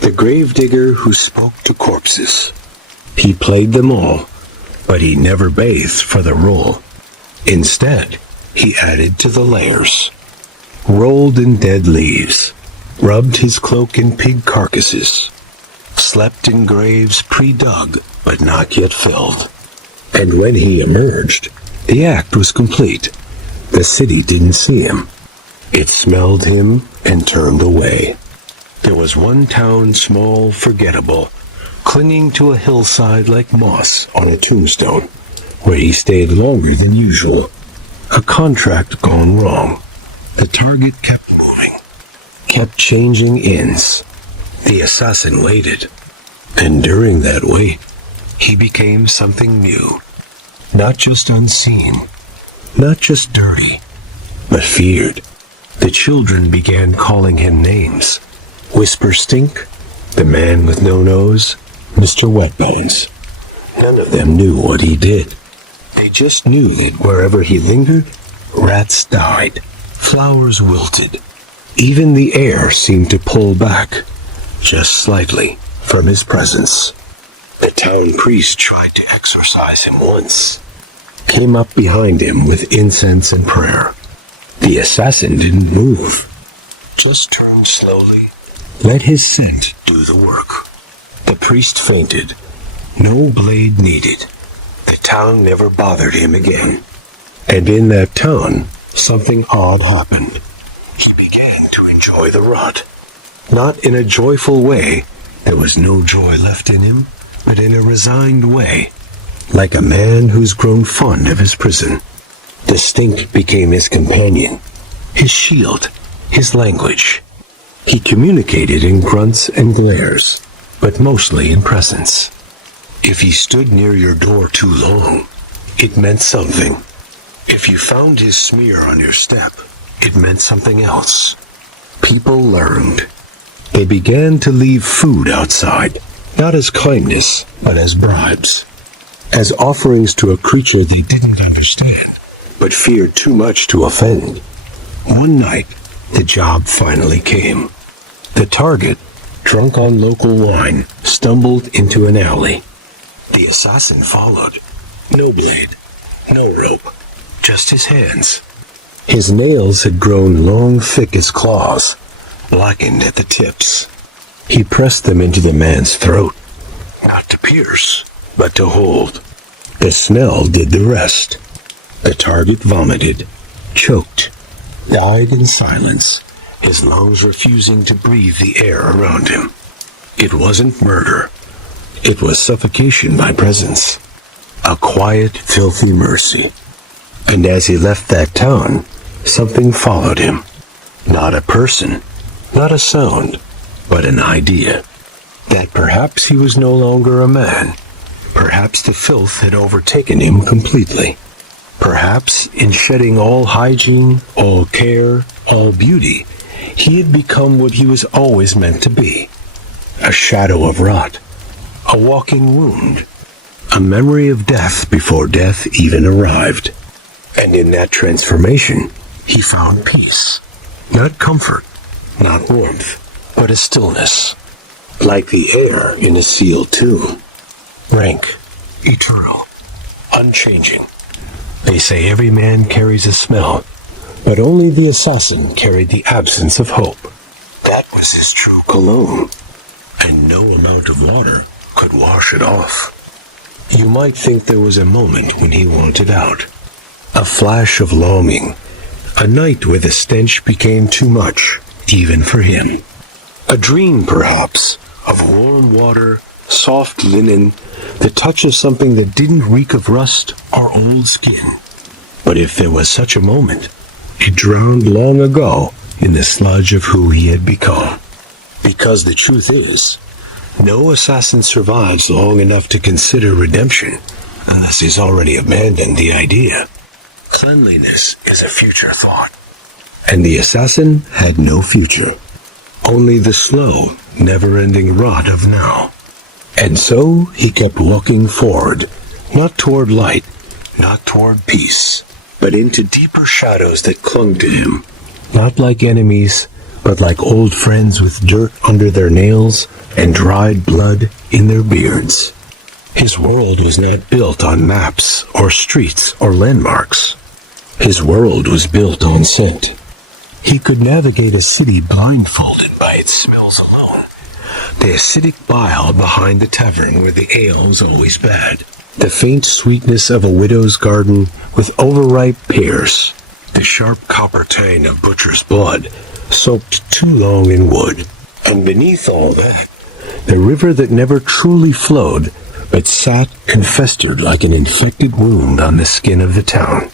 the gravedigger who spoke to corpses. He played them all, But he never bathed for the role. Instead, he added to the layers. Rolled in dead leaves, rubbed his cloak in pig carcasses, slept in graves pre-dug but not yet filled. And when he emerged, the act was complete. The city didn't see him. It smelled him and turned away. There was one town, small, forgettable, clinging to a hillside like moss on a tombstone, where he stayed longer than usual. A contract gone wrong. The target kept moving, kept changing ends. The assassin waited, and during that wait, he became something new. Not just unseen, not just dirty, but feared. The children began calling him names. Whisper Stink, the man with no nose, Mr. Wetbones. None of them knew what he did. They just knew that wherever he lingered, rats died, flowers wilted. Even the air seemed to pull back, just slightly, from his presence. The town priest tried to exorcise him once. Came up behind him with incense and prayer. The assassin didn't move. Just turned slowly, let his scent do the work. The priest fainted. No blade needed. The town never bothered him again. And in that town, something odd happened. He began to enjoy the rot. Not in a joyful way. There was no joy left in him, but in a resigned way, like a man who's grown fond of his prison. The stink became his companion, his shield, his language. He communicated in grunts and glares, but mostly in presence. If he stood near your door too long, it meant something. If you found his smear on your step, it meant something else. People learned. They began to leave food outside, not as kindness, but as bribes, as offerings to a creature they didn't understand, but feared too much to offend. One night, the job finally came. The target, drunk on local wine, stumbled into an alley. The assassin followed. No blade, no rope, just his hands. His nails had grown long, thick as claws, blackened at the tips. He pressed them into the man's throat, not to pierce, but to hold. The smell did the rest. The target vomited, choked, died in silence, his lungs refusing to breathe the air around him. It wasn't murder. It was suffocation by presence. A quiet, filthy mercy. And as he left that town, something followed him. Not a person, not a sound, but an idea. That perhaps he was no longer a man. Perhaps the filth had overtaken him completely. Perhaps in shedding all hygiene, all care, all beauty, he had become what he was always meant to be. A shadow of rot. A walking wound. A memory of death before death even arrived. And in that transformation, he found peace. Not comfort, not warmth, but a stillness. Like the air in a sealed tomb. Rank, eternal, unchanging. They say every man carries a smell, but only the assassin carried the absence of hope. That was his true cologne, and no amount of water could wash it off. You might think there was a moment when he wanted out. A flash of longing. A night where the stench became too much, even for him. A dream, perhaps, of warm water, soft linen, the touch of something that didn't reek of rust or old skin. But if there was such a moment, it drowned long ago in the sludge of who he had become. Because the truth is, no assassin survives long enough to consider redemption unless he's already abandoned the idea. Cleanliness is a future thought. And the assassin had no future. Only the slow, never-ending rot of now. And so he kept walking forward, not toward light, not toward peace, but into deeper shadows that clung to him, not like enemies, but like old friends with dirt under their nails and dried blood in their beards. His world was not built on maps or streets or landmarks. His world was built on scent. He could navigate a city blindfolded by its smells alone. The acidic bile behind the tavern where the ale was always bad. The faint sweetness of a widow's garden with overripe pears. The sharp copper tang of butcher's blood, soaked too long in wood. And beneath all that, the river that never truly flowed, but sat and festered like an infected wound on the skin of the town.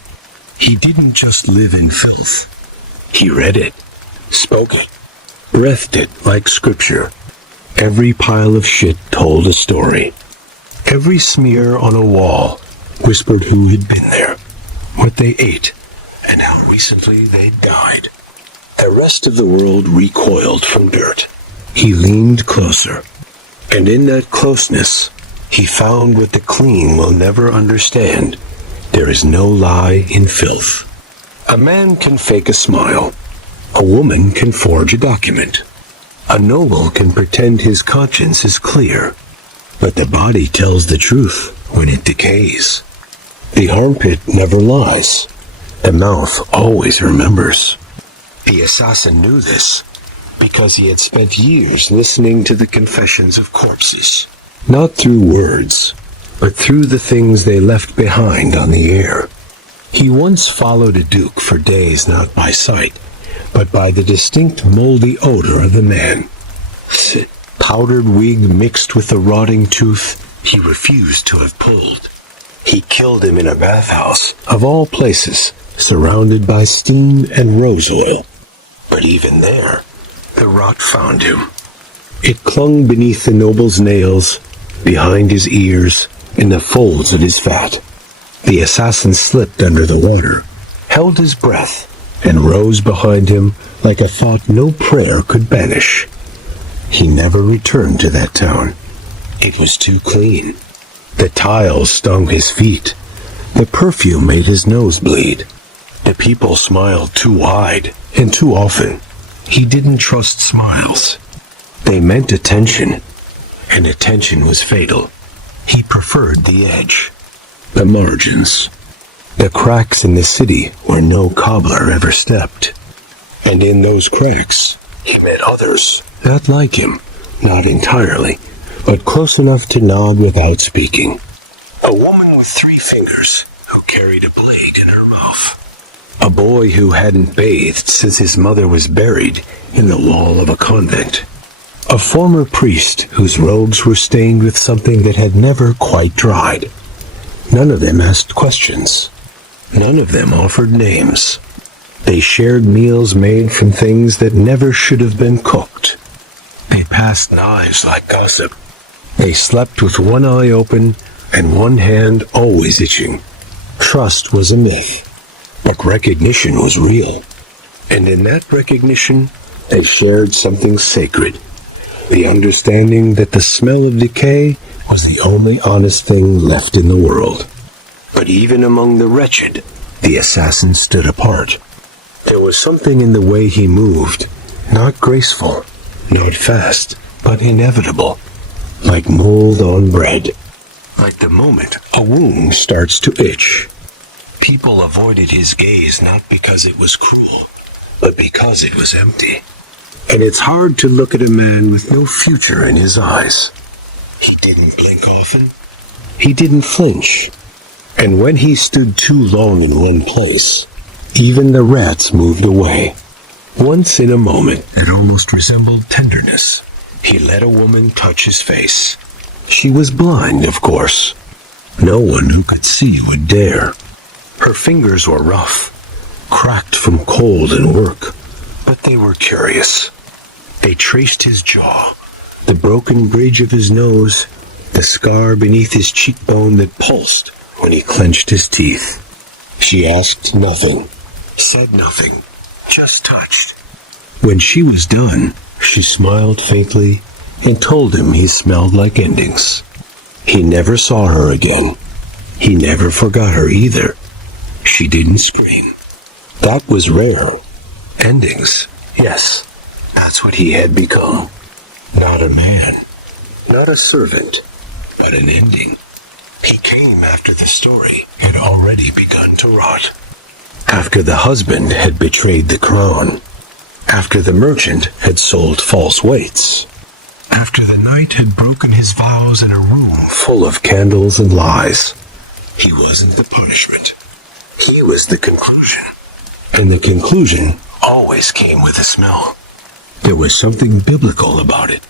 He didn't just live in filth. He read it, spoke it, breathed it like scripture. Every pile of shit told a story. Every smear on a wall whispered who had been there, what they ate, and how recently they died. The rest of the world recoiled from dirt. He leaned closer, and in that closeness, he found what the clean will never understand. There is no lie in filth. A man can fake a smile. A woman can forge a document. A noble can pretend his conscience is clear. But the body tells the truth when it decays. The armpit never lies. The mouth always remembers. The assassin knew this because he had spent years listening to the confessions of corpses, not through words, but through the things they left behind on the air. He once followed a duke for days not by sight, but by the distinct moldy odor of the man. Powdered wig mixed with the rotting tooth he refused to have pulled. He killed him in a bathhouse, of all places, surrounded by steam and rose oil. But even there, the rot found him. It clung beneath the noble's nails, behind his ears, in the folds of his fat. The assassin slipped under the water, held his breath, and rose behind him like a thought no prayer could banish. He never returned to that town. It was too clean. The tiles stung his feet. The perfume made his nose bleed. The people smiled too wide and too often. He didn't trust smiles. They meant attention, and attention was fatal. He preferred the edge, the margins, the cracks in the city where no cobbler ever stepped. And in those cracks, he met others, not like him, not entirely, but close enough to nod without speaking. A woman with 3 fingers who carried a plague in her mouth. A boy who hadn't bathed since his mother was buried in the wall of a convent. A former priest whose robes were stained with something that had never quite dried. None of them asked questions. None of them offered names. They shared meals made from things that never should have been cooked. They passed knives like gossip. They slept with one eye open and one hand always itching. Trust was a myth, but recognition was real. And in that recognition, they shared something sacred. The understanding that the smell of decay was the only honest thing left in the world. But even among the wretched, the assassin stood apart. There was something in the way he moved, not graceful, not fast, but inevitable, like mold on bread. Like the moment a wound starts to itch. People avoided his gaze not because it was cruel, but because it was empty. And it's hard to look at a man with no future in his eyes. He didn't blink often. He didn't flinch. And when he stood too long in one place, even the rats moved away. Once in a moment that almost resembled tenderness, he let a woman touch his face. She was blind, of course. No one who could see would dare. Her fingers were rough, cracked from cold and work, but they were curious. They traced his jaw, the broken bridge of his nose, the scar beneath his cheekbone that pulsed when he clenched his teeth. She asked nothing, said nothing, just touched. When she was done, she smiled faintly and told him he smelled like endings. He never saw her again. He never forgot her either. She didn't scream. That was rare. Endings, yes, that's what he had become. Not a man, not a servant, but an ending. He came after the story had already begun to rot. After the husband had betrayed the crown. After the merchant had sold false weights. After the knight had broken his vows in a room full of candles and lies. He wasn't the punishment. He was the conclusion. And the conclusion always came with a smell. There was something biblical about it.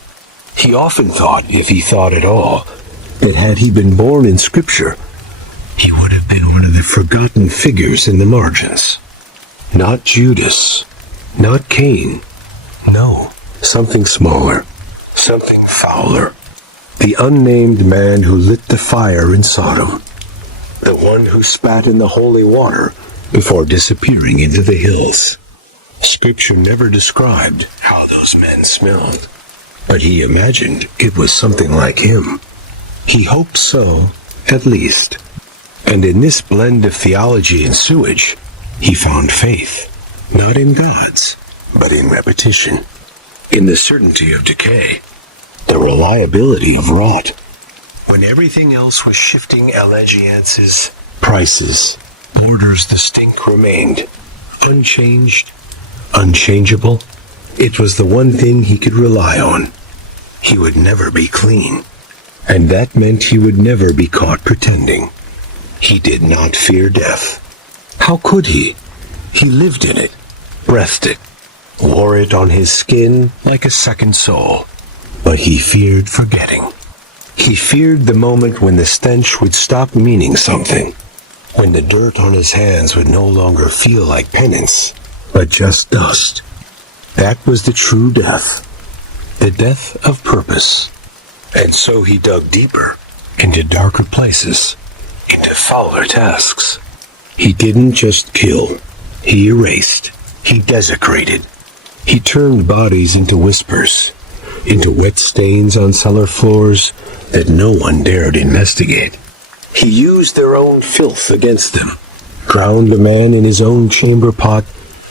He often thought, if he thought at all, that had he been born in Scripture, he would have been one of the forgotten figures in the margins. Not Judas, not Cain. No, something smaller, something fouler. The unnamed man who lit the fire in Sodom. The one who spat in the holy water before disappearing into the hills. Scripture never described how those men smelled, but he imagined it was something like him. He hoped so, at least. And in this blend of theology and sewage, he found faith, not in gods, but in repetition, in the certainty of decay, the reliability of rot. When everything else was shifting allegiances, prices, orders, the stink remained, unchanged, unchangeable. It was the one thing he could rely on. He would never be clean, and that meant he would never be caught pretending. He did not fear death. How could he? He lived in it, breathed it, wore it on his skin like a second soul. But he feared forgetting. He feared the moment when the stench would stop meaning something, when the dirt on his hands would no longer feel like penance, but just dust. That was the true death, the death of purpose. And so he dug deeper, into darker places, into fouler tasks. He didn't just kill, he erased, he desecrated. He turned bodies into whispers, into wet stains on cellar floors that no one dared investigate. He used their own filth against them, drowned a man in his own chamber pot,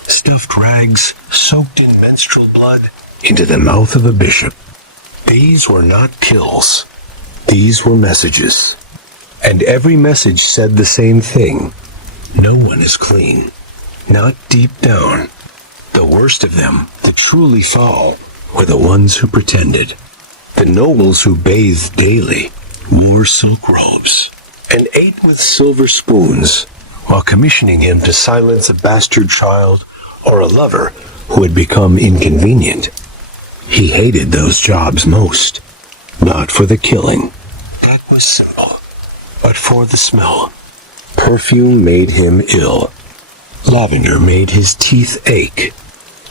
stuffed rags soaked in menstrual blood into the mouth of a bishop. These were not kills. These were messages. And every message said the same thing. No one is clean. Not deep down. The worst of them, the truly foul, were the ones who pretended. The nobles who bathed daily, wore silk robes, and ate with silver spoons, while commissioning him to silence a bastard child or a lover who had become inconvenient. He hated those jobs most, not for the killing. That was simple, but for the smell. Perfume made him ill. Lavender made his teeth ache.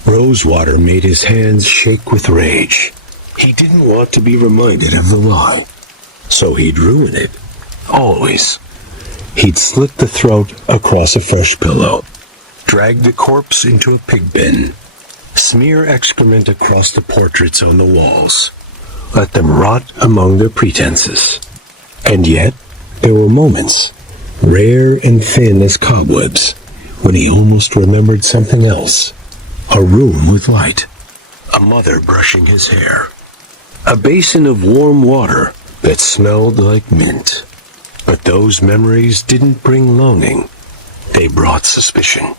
Rosewater made his hands shake with rage. He didn't want to be reminded of the lie, so he'd ruin it, always. He'd slit the throat across a fresh pillow, drag the corpse into a pig bin, smear excrement across the portraits on the walls, let them rot among their pretenses. And yet, there were moments, rare and thin as cobwebs, when he almost remembered something else. A room with light, a mother brushing his hair, a basin of warm water that smelled like mint. But those memories didn't bring longing. They brought suspicion.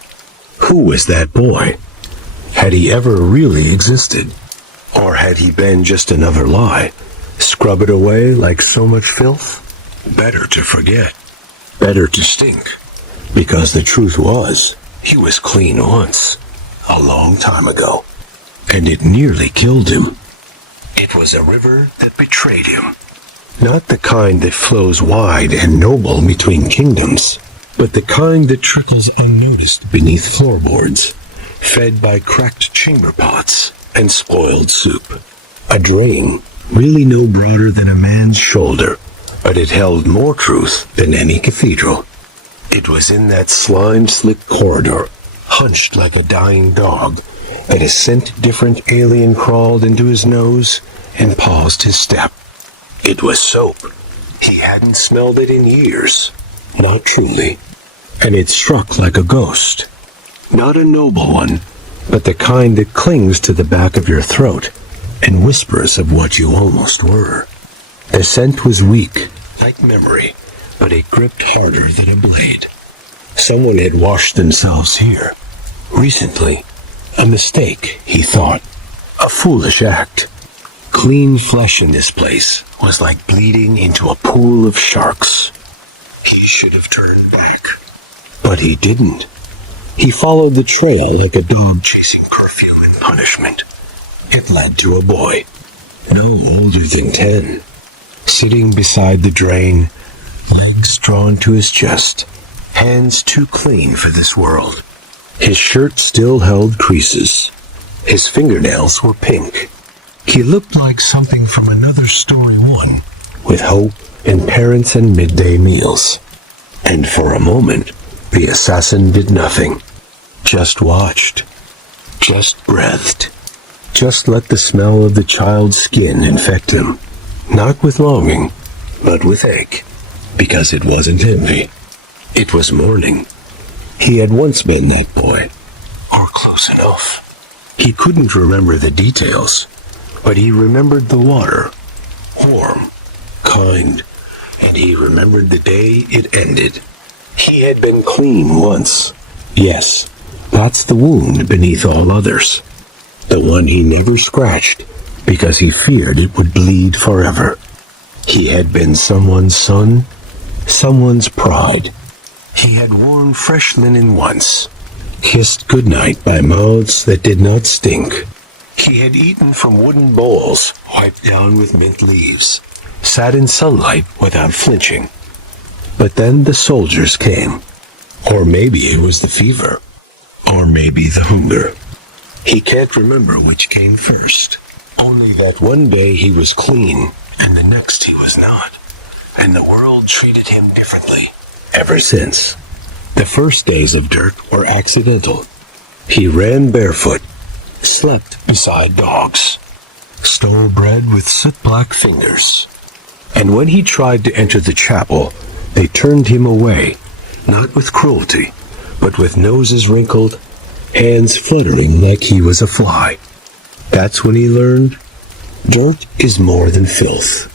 Who was that boy? Had he ever really existed? Or had he been just another lie? Scrub it away like so much filth? Better to forget. Better to stink. Because the truth was, he was clean once. A long time ago. And it nearly killed him. It was a river that betrayed him. Not the kind that flows wide and noble between kingdoms, but the kind that trickles unnoticed beneath floorboards, fed by cracked chamber pots and spoiled soup. A drain, really no broader than a man's shoulder, but it held more truth than any cathedral. It was in that slime-slick corridor, hunched like a dying dog, that a scent different alien crawled into his nose and paused his step. It was soap. He hadn't smelled it in years. Not truly. And it struck like a ghost. Not a noble one, but the kind that clings to the back of your throat and whispers of what you almost were. The scent was weak, like memory, but it gripped harder than a blade. Someone had washed themselves here. Recently. A mistake, he thought. A foolish act. Clean flesh in this place was like bleeding into a pool of sharks. He should have turned back. But he didn't. He followed the trail like a dog chasing curfew in punishment. It led to a boy, no older than 10, sitting beside the drain, legs drawn to his chest, hands too clean for this world. His shirt still held creases. His fingernails were pink. He looked like something from another story one, with hope and parents and midday meals. And for a moment, the assassin did nothing. Just watched. Just breathed. Just let the smell of the child's skin infect him. Not with longing, but with ache. Because it wasn't envy. It was mourning. He had once been that boy. Or close enough. He couldn't remember the details, but he remembered the water. Warm. Kind. And he remembered the day it ended. He had been clean once. Yes, that's the wound beneath all others. The one he never scratched because he feared it would bleed forever. He had been someone's son, someone's pride. He had worn fresh linen once, kissed goodnight by mouths that did not stink. He had eaten from wooden bowls, wiped down with mint leaves, sat in sunlight without flinching. But then the soldiers came. Or maybe it was the fever. Or maybe the hunger. He can't remember which came first. Only that one day he was clean, and the next he was not. And the world treated him differently. Ever since. The first days of dirt were accidental. He ran barefoot, slept beside dogs, stole bread with soot-black fingers. And when he tried to enter the chapel, they turned him away, not with cruelty, but with noses wrinkled, hands fluttering like he was a fly. That's when he learned, dirt is more than filth.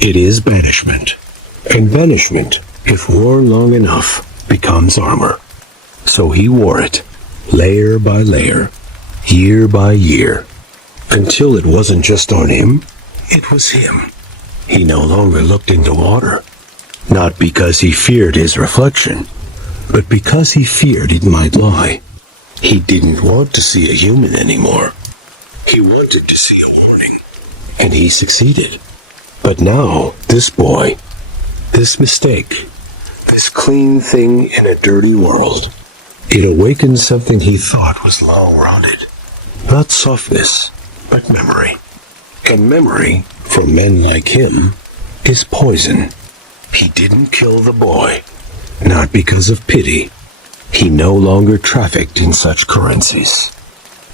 It is banishment. And banishment, if worn long enough, becomes armor. So he wore it, layer by layer, year by year, until it wasn't just on him, it was him. He no longer looked into water, not because he feared his reflection, but because he feared it might lie. He didn't want to see a human anymore. He wanted to see a warning, and he succeeded. But now, this boy, this mistake, this clean thing in a dirty world, it awakened something he thought was long-rotted. Not softness, but memory. And memory, for men like him, is poison. He didn't kill the boy, not because of pity. He no longer trafficked in such currencies.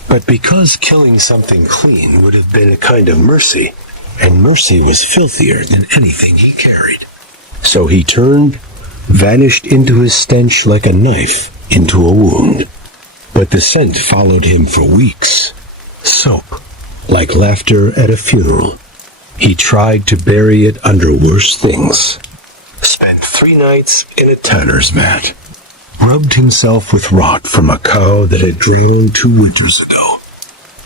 But because killing something clean would have been a kind of mercy, and mercy was filthier than anything he carried. So he turned, vanished into his stench like a knife into a wound. But the scent followed him for weeks. Soap, like laughter at a funeral. He tried to bury it under worse things. Spent 3 nights in a tanner's mat. Rubbed himself with rot from a cow that had drowned 2 winters ago.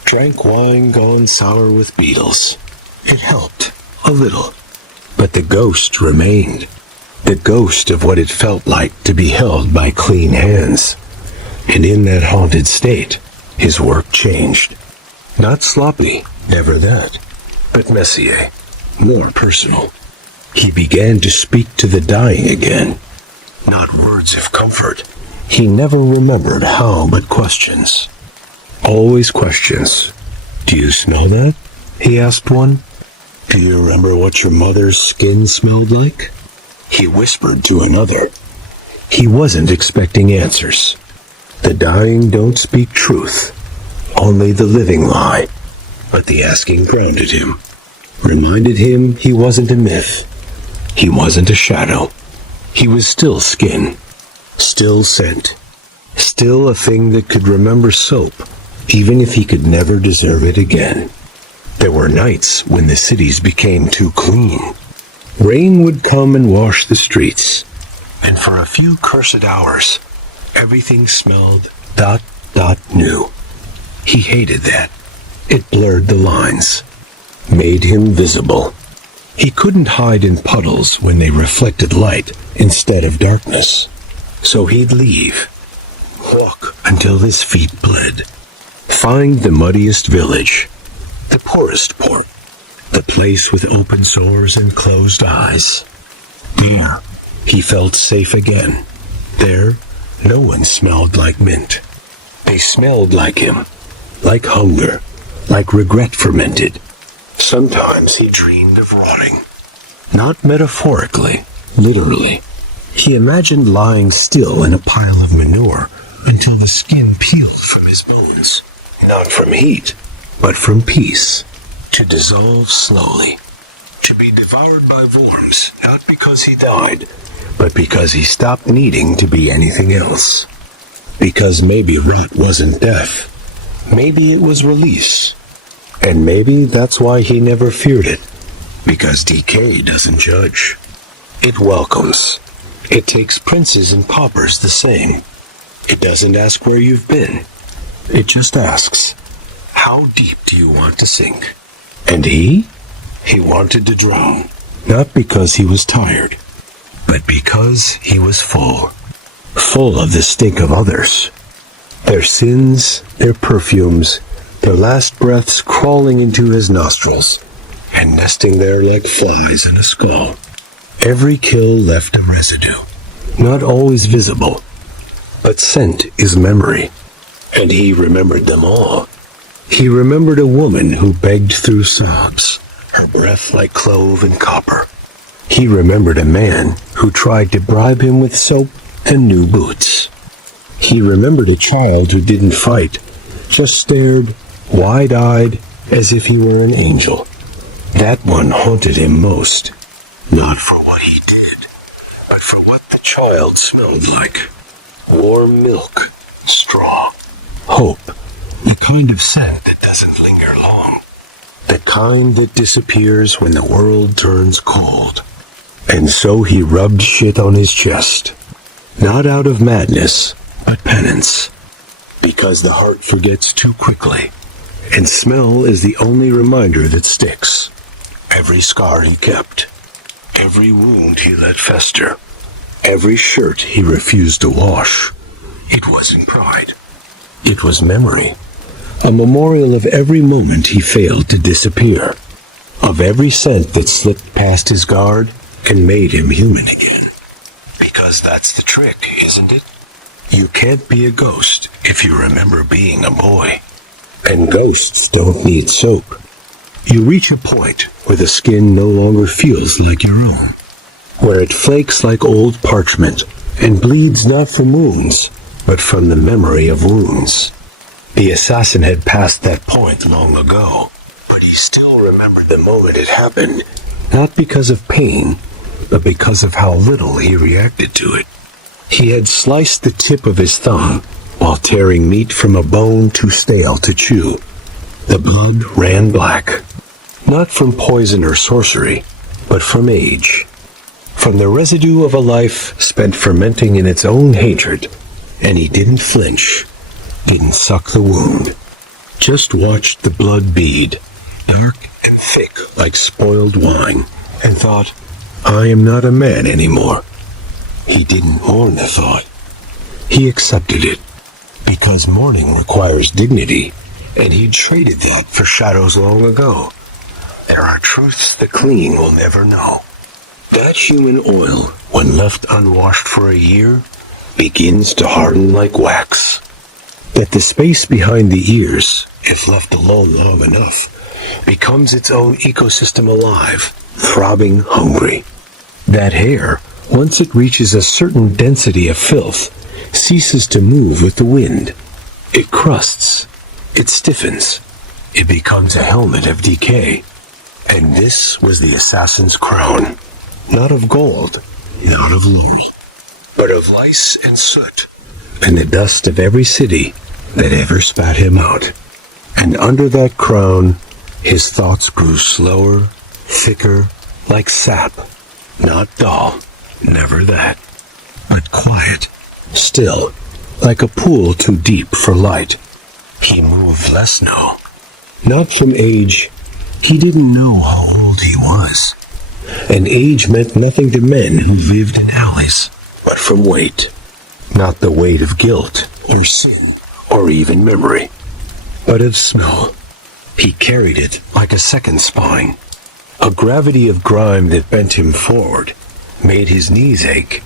Drank wine gone sour with beetles. It helped, a little. But the ghost remained. The ghost of what it felt like to be held by clean hands. And in that haunted state, his work changed. Not sloppy, never that, but messier, more personal. He began to speak to the dying again. Not words of comfort. He never remembered how, but questions. Always questions. Do you smell that? He asked one. Do you remember what your mother's skin smelled like? He whispered to another. He wasn't expecting answers. The dying don't speak truth. Only the living lie. But the asking grounded him. Reminded him he wasn't a myth. He wasn't a shadow. He was still skin. Still scent. Still a thing that could remember soap, even if he could never deserve it again. There were nights when the cities became too clean. Rain would come and wash the streets, and for a few cursed hours, everything smelled ... new. He hated that. It blurred the lines, made him visible. He couldn't hide in puddles when they reflected light instead of darkness. So he'd leave, walk until his feet bled, find the muddiest village, the poorest port, the place with open sores and closed eyes. There, he felt safe again. There, no one smelled like mint. They smelled like him, like hunger, like regret fermented. Sometimes he dreamed of rotting. Not metaphorically, literally. He imagined lying still in a pile of manure until the skin peeled from his bones, not from heat, but from peace, to dissolve slowly, to be devoured by worms, not because he died, but because he stopped needing to be anything else. Because maybe rot wasn't death. Maybe it was release. And maybe that's why he never feared it. Because decay doesn't judge. It welcomes. It takes princes and paupers the same. It doesn't ask where you've been. It just asks, how deep do you want to sink? And he wanted to drown. Not because he was tired, but because he was full. Full of the stink of others. Their sins, their perfumes, their last breaths crawling into his nostrils and nesting there like flies in a skull. Every kill left a residue, not always visible, but scent is memory, and he remembered them all. He remembered a woman who begged through sobs, her breath like clove and copper. He remembered a man who tried to bribe him with soap and new boots. He remembered a child who didn't fight, just stared, wide-eyed, as if he were an angel. That one haunted him most, not for what he did, but for what the child smelled like. Warm milk, straw, hope, the kind of scent that doesn't linger long, the kind that disappears when the world turns cold. And so he rubbed shit on his chest, not out of madness, but penance, because the heart forgets too quickly, and smell is the only reminder that sticks. Every scar he kept, every wound he let fester, every shirt he refused to wash, it wasn't pride. It was memory, a memorial of every moment he failed to disappear, of every scent that slipped past his guard and made him human again. Because that's the trick, isn't it? You can't be a ghost if you remember being a boy. And ghosts don't need soap. You reach a point where the skin no longer feels like your own, where it flakes like old parchment and bleeds not from wounds, but from the memory of wounds. The assassin had passed that point long ago, but he still remembered the moment it happened, not because of pain, but because of how little he reacted to it. He had sliced the tip of his thumb while tearing meat from a bone too stale to chew. The blood ran black, not from poison or sorcery, but from age, from the residue of a life spent fermenting in its own hatred. And he didn't flinch, didn't suck the wound, just watched the blood bead, dark and thick like spoiled wine, and thought, I am not a man anymore. He didn't mourn the thought. He accepted it, because mourning requires dignity, and he'd traded that for shadows long ago. There are truths the clean will never know. That human oil, when left unwashed for a year, begins to harden like wax. That the space behind the ears, if left alone long enough, becomes its own ecosystem alive, throbbing, hungry. That hair, once it reaches a certain density of filth, ceases to move with the wind. It crusts. It stiffens. It becomes a helmet of decay. And this was the assassin's crown. Not of gold, not of laurel, but of lice and soot, and the dust of every city that ever spat him out. And under that crown, his thoughts grew slower, thicker, like sap, Not dull, never that, but quiet, still, like a pool too deep for light. He moved less now. Not from age. He didn't know how old he was. And age meant nothing to men who lived in alleys, but from weight. Not the weight of guilt, or sin, or even memory, but of smell. He carried it like a second spine. A gravity of grime that bent him forward, made his knees ache,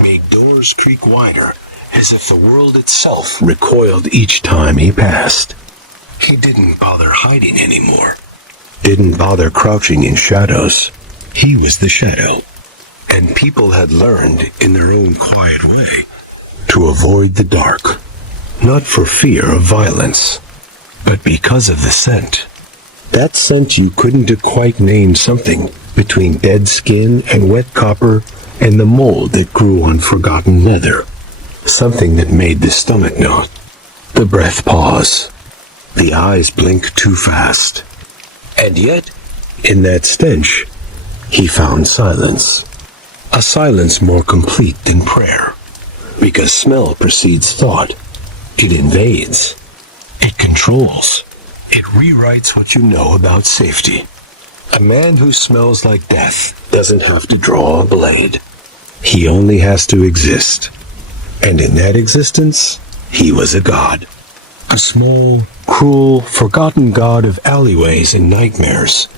made doors creak wider, as if the world itself recoiled each time he passed. He didn't bother hiding anymore. Didn't bother crouching in shadows. He was the shadow. And people had learned, in their own quiet way, to avoid the dark. Not for fear of violence, but because of the scent. That scent you couldn't quite name, something between dead skin and wet copper and the mold that grew on forgotten leather. Something that made the stomach knot. The breath pause. The eyes blink too fast. And yet, in that stench, he found silence. A silence more complete than prayer. Because smell precedes thought. It invades. It controls. It rewrites what you know about safety. A man who smells like death doesn't have to draw a blade. He only has to exist. And in that existence, he was a god. A small, cruel, forgotten god of alleyways and nightmares,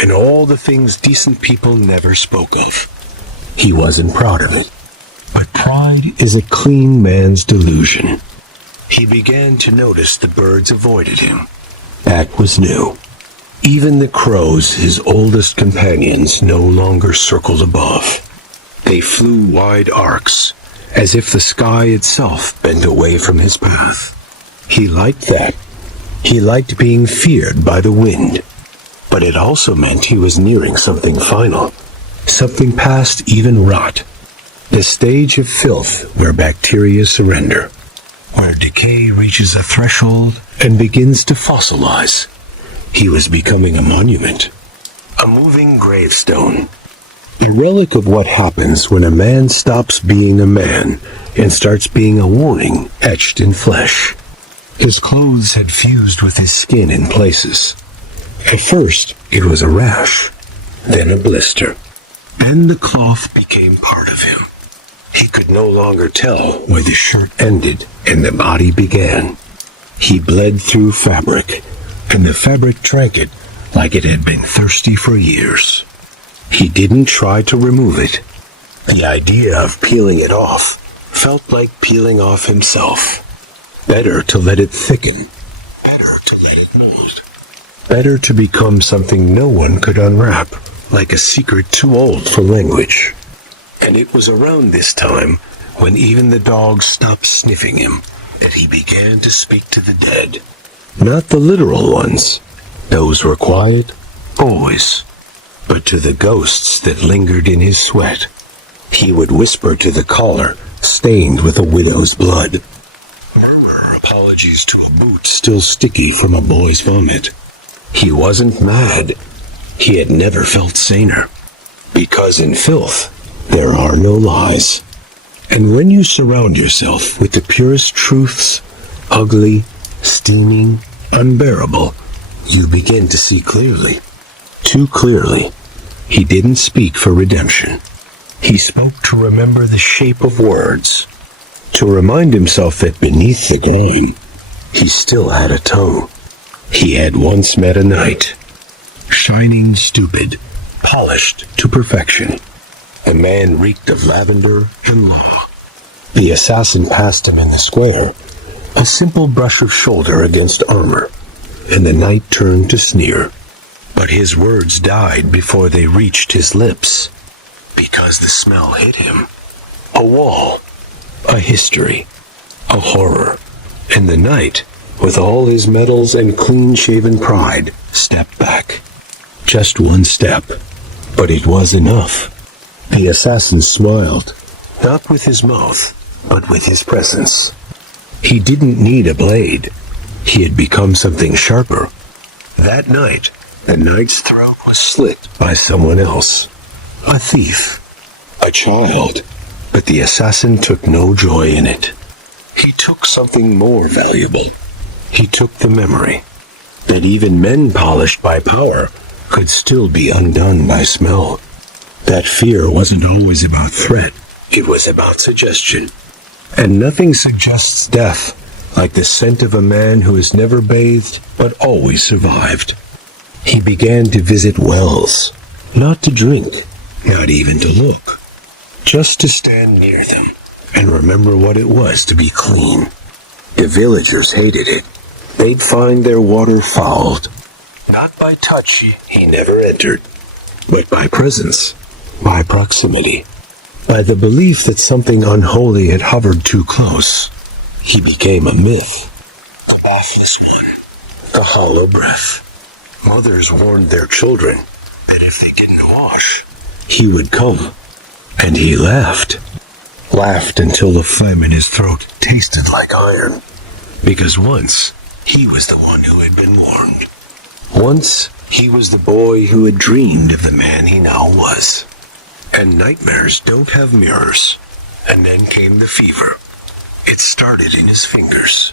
and all the things decent people never spoke of. He wasn't proud of it. But pride is a clean man's delusion. He began to notice the birds avoided him. That was new. Even the crows, his oldest companions, no longer circled above. They flew wide arcs, as if the sky itself bent away from his path. He liked that. He liked being feared by the wind. But it also meant he was nearing something final, something past even rot. The stage of filth where bacteria surrender, where decay reaches a threshold and begins to fossilize. He was becoming a monument, a moving gravestone, a relic of what happens when a man stops being a man and starts being a warning etched in flesh. His clothes had fused with his skin in places. At first, it was a rash, then a blister. Then the cloth became part of him. He could no longer tell where the shirt ended and the body began. He bled through fabric, and the fabric drank it like it had been thirsty for years. He didn't try to remove it. The idea of peeling it off felt like peeling off himself. Better to let it thicken. Better to let it mold. Better to become something no one could unwrap, like a secret too old for language. And it was around this time, when even the dogs stopped sniffing him, that he began to speak to the dead. Not the literal ones. Those were quiet, always. But to the ghosts that lingered in his sweat, he would whisper to the collar, stained with a widow's blood. Murmur apologies to a boot still sticky from a boy's vomit. He wasn't mad. He had never felt saner. Because in filth, there are no lies. And when you surround yourself with the purest truths, ugly, steaming, unbearable, you begin to see clearly. Too clearly. He didn't speak for redemption. He spoke to remember the shape of words, to remind himself that beneath the grime, he still had a tongue. He had once met a knight, shining stupid, polished to perfection. The man reeked of lavender and law. The assassin passed him in the square, a simple brush of shoulder against armor, and the knight turned to sneer. But his words died before they reached his lips, because the smell hit him. A wall, a history, a horror, and the knight, with all his medals and clean-shaven pride, stepped back. Just one step, but it was enough. The assassin smiled, not with his mouth, but with his presence. He didn't need a blade. He had become something sharper. That night, the knight's throat was slit by someone else. A thief. a child, but the assassin took no joy in it. He took something more valuable. He took the memory that even men polished by power could still be undone by smell. That fear wasn't always about threat, it was about suggestion. And nothing suggests death like the scent of a man who has never bathed but always survived. He began to visit wells, not to drink, not even to look, just to stand near them and remember what it was to be clean. The villagers hated it. They'd find their water fouled. Not by touch, he never entered, but by presence, by proximity, by the belief that something unholy had hovered too close. He became a myth, the bathless one, the hollow breath. Mothers warned their children that if they didn't wash, he would come, and he laughed until the phlegm in his throat tasted like iron, because once he was the one who had been warned. Once he was the boy who had dreamed of the man he now was. And nightmares don't have mirrors. And then came the fever. It started in his fingers.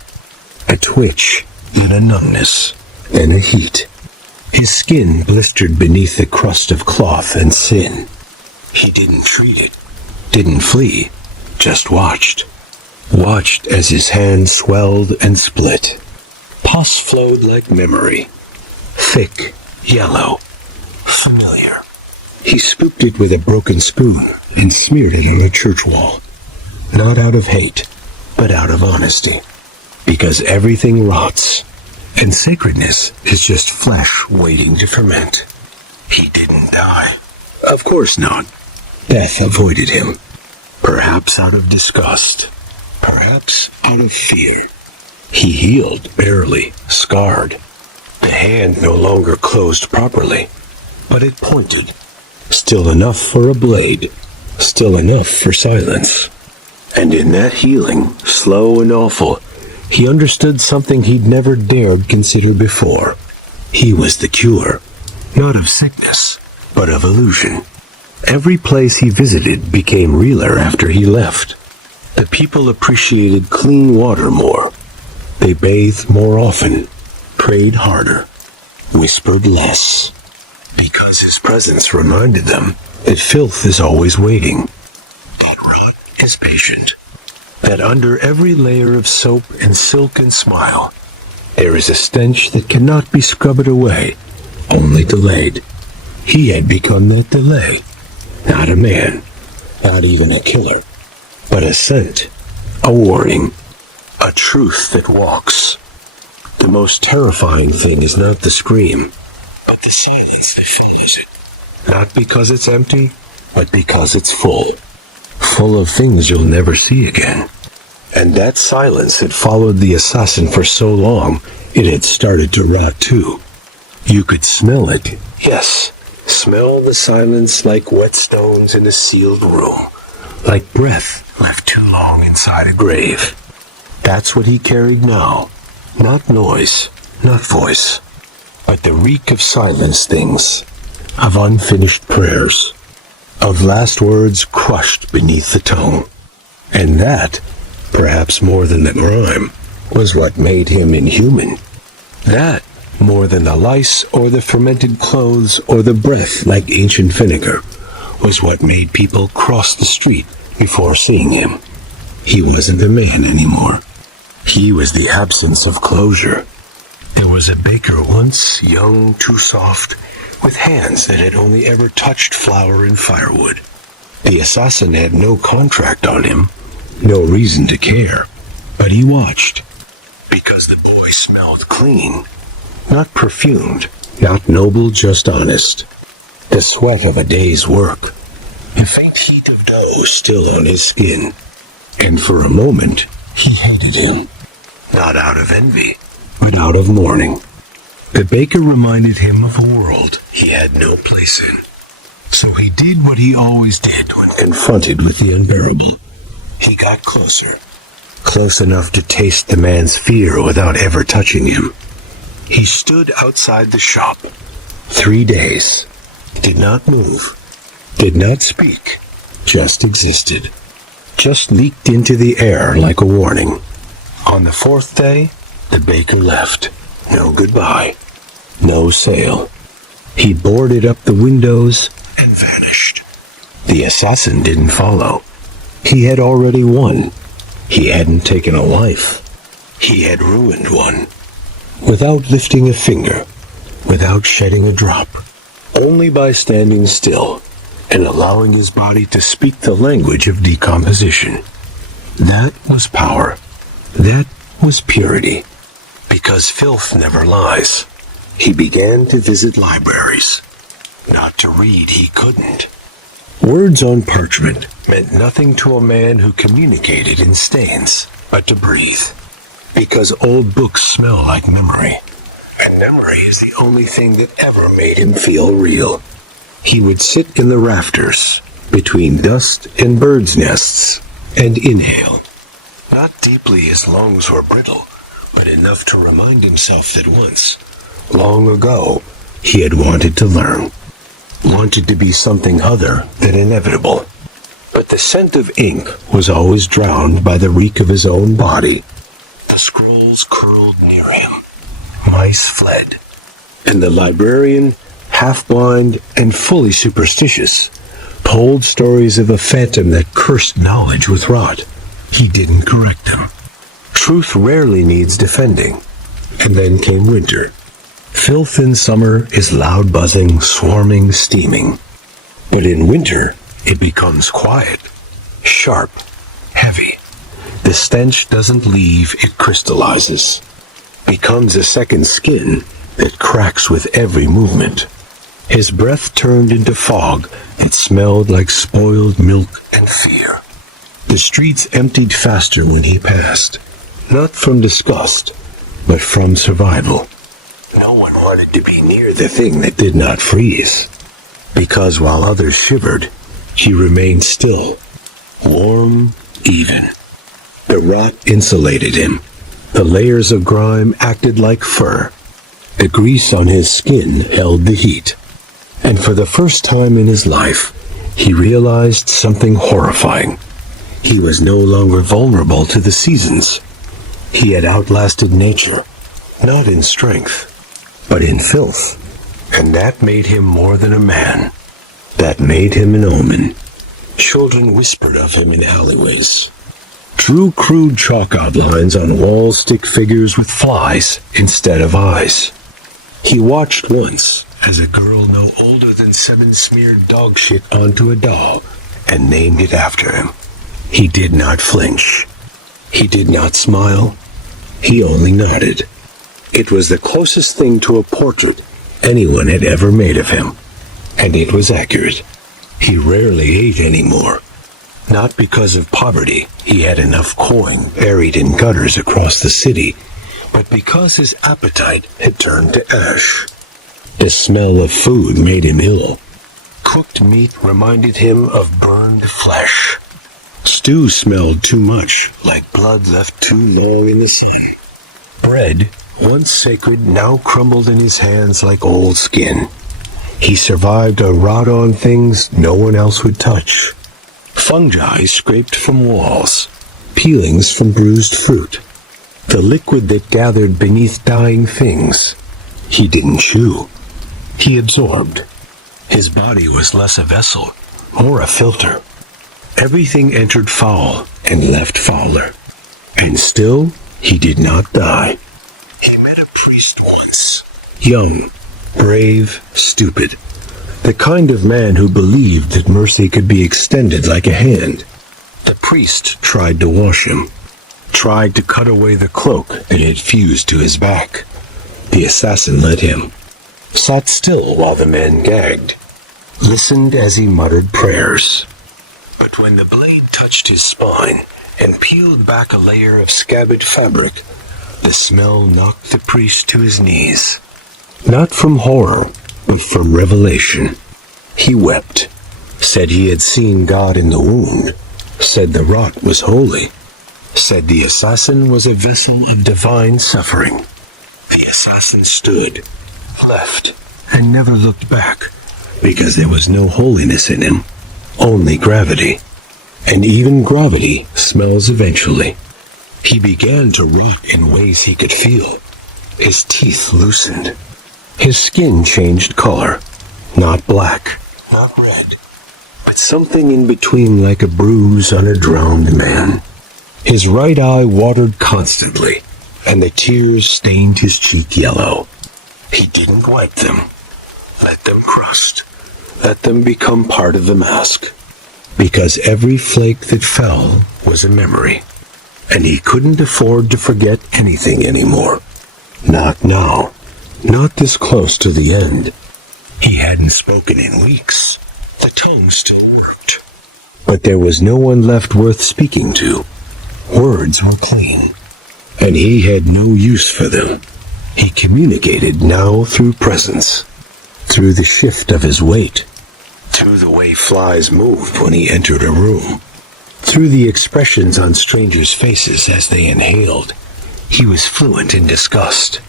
A twitch, then a numbness, then a heat. His skin blistered beneath the crust of cloth and sin. He didn't treat it, didn't flee, just watched. Watched as his hand swelled and split. Pus flowed like memory. Thick, yellow, familiar. He scooped it with a broken spoon and smeared it on a church wall. Not out of hate, but out of honesty. Because everything rots, and sacredness is just flesh waiting to ferment. He didn't die. Of course not. Death avoided him. Perhaps out of disgust. Perhaps out of fear. He healed, barely, scarred. The hand no longer closed properly, but it pointed. Still enough for a blade. Still enough for silence. And in that healing, slow and awful, he understood something he'd never dared consider before. He was the cure, not of sickness, but of illusion. Every place he visited became realer after he left. The people appreciated clean water more. They bathed more often, prayed harder, whispered less, because his presence reminded them that filth is always waiting, that rot is patient, that under every layer of soap and silk and smile, there is a stench that cannot be scrubbed away, only delayed. He had become that delay, not a man, not even a killer, but a scent, a warning, a truth that walks. The most terrifying thing is not the scream, but the silence that follows it. Not because it's empty, but because it's full. Full of things you'll never see again. And that silence had followed the assassin for so long, it had started to rot too. You could smell it, yes. Smell the silence like whetstones in a sealed room. Like breath left too long inside a grave. That's what he carried now. Not noise, not voice, but the reek of silenced things, of unfinished prayers, of last words crushed beneath the tongue. And that, perhaps more than the grime, was what made him inhuman. That, more than the lice or the fermented clothes or the breath like ancient vinegar, was what made people cross the street before seeing him. He wasn't a man anymore. He was the absence of closure. There was a baker once, young, too soft, with hands that had only ever touched flour and firewood. The assassin had no contract on him, no reason to care, but he watched, because the boy smelled clean, not perfumed, not noble, just honest. The sweat of a day's work, the faint heat of dough still on his skin, and for a moment he hated him. Not out of envy, but out of mourning. The baker reminded him of a world he had no place in. So he did what he always did when confronted with the unbearable. He got closer, close enough to taste the man's fear without ever touching him. He stood outside the shop. 3 days. Did not move, did not speak, just existed, just leaked into the air like a warning. On the fourth day, the baker left. No goodbye, no sale. He boarded up the windows and vanished. The assassin didn't follow. He had already won. He hadn't taken a life. He had ruined one. Without lifting a finger, without shedding a drop, only by standing still and allowing his body to speak the language of decomposition. That was power. That was purity. Because filth never lies, he began to visit libraries. Not to read, he couldn't. Words on parchment meant nothing to a man who communicated in stains, but to breathe. Because old books smell like memory, and memory is the only thing that ever made him feel real. He would sit in the rafters, between dust and birds' nests, and inhale. Not deeply, his lungs were brittle, but enough to remind himself that once, long ago, he had wanted to learn, wanted to be something other than inevitable. But the scent of ink was always drowned by the reek of his own body. The scrolls curled near him. Mice fled. And the librarian, half-blind and fully superstitious, told stories of a phantom that cursed knowledge with rot. He didn't correct them. Truth rarely needs defending. And then came winter. Filth in summer is loud buzzing, swarming, steaming. But in winter, it becomes quiet, sharp, heavy. The stench doesn't leave, it crystallizes. Becomes a second skin that cracks with every movement. His breath turned into fog that smelled like spoiled milk and fear. The streets emptied faster when he passed, not from disgust, but from survival. No one wanted to be near the thing that did not freeze, because while others shivered, he remained still, warm, even. The rot insulated him. The layers of grime acted like fur. The grease on his skin held the heat. And for the first time in his life, he realized something horrifying. He was no longer vulnerable to the seasons. He had outlasted nature, not in strength, but in filth. And that made him more than a man. That made him an omen. Children whispered of him in alleyways. Drew crude chalk outlines on walls, stick figures with flies instead of eyes. He watched once as a girl no older than 7 smeared dog shit onto a doll and named it after him. He did not flinch. He did not smile. He only nodded. It was the closest thing to a portrait anyone had ever made of him, and it was accurate. He rarely ate anymore. Not because of poverty, he had enough coin buried in gutters across the city, but because his appetite had turned to ash. The smell of food made him ill. Cooked meat reminded him of burned flesh. Stew smelled too much, like blood left too long in the sun. Bread, once sacred, now crumbled in his hands like old skin. He survived on rot-on things no one else would touch. Fungi scraped from walls, peelings from bruised fruit. The liquid that gathered beneath dying things. He didn't chew. He absorbed. His body was less a vessel, more a filter. Everything entered foul and left fouler. And still, he did not die. He met a priest once. Young, brave, stupid. The kind of man who believed that mercy could be extended like a hand. The priest tried to wash him. Tried to cut away the cloak that had fused to his back. The assassin let him. Sat still while the man gagged. Listened as he muttered prayers. But when the blade touched his spine and peeled back a layer of scabbard fabric, the smell knocked the priest to his knees. Not from horror, but from revelation. He wept, said he had seen God in the wound, said the rot was holy, said the assassin was a vessel of divine suffering. The assassin stood, left, and never looked back, because there was no holiness in him. only gravity. And even gravity smells eventually. He began to rot in ways he could feel. His teeth loosened. His skin changed color. Not black, not red, but something in between, like a bruise on a drowned man. His right eye watered constantly, and the tears stained his cheek yellow. He didn't wipe them. Let them crust. Let them become part of the mask. Because every flake that fell was a memory, and he couldn't afford to forget anything anymore. Not now. Not this close to the end. He hadn't spoken in weeks. The tongue still worked. But there was no one left worth speaking to. Words were clean, and he had no use for them. He communicated now through presence, through the shift of his weight, through the way flies moved when he entered a room, through the expressions on strangers' faces as they inhaled. He was fluent in disgust.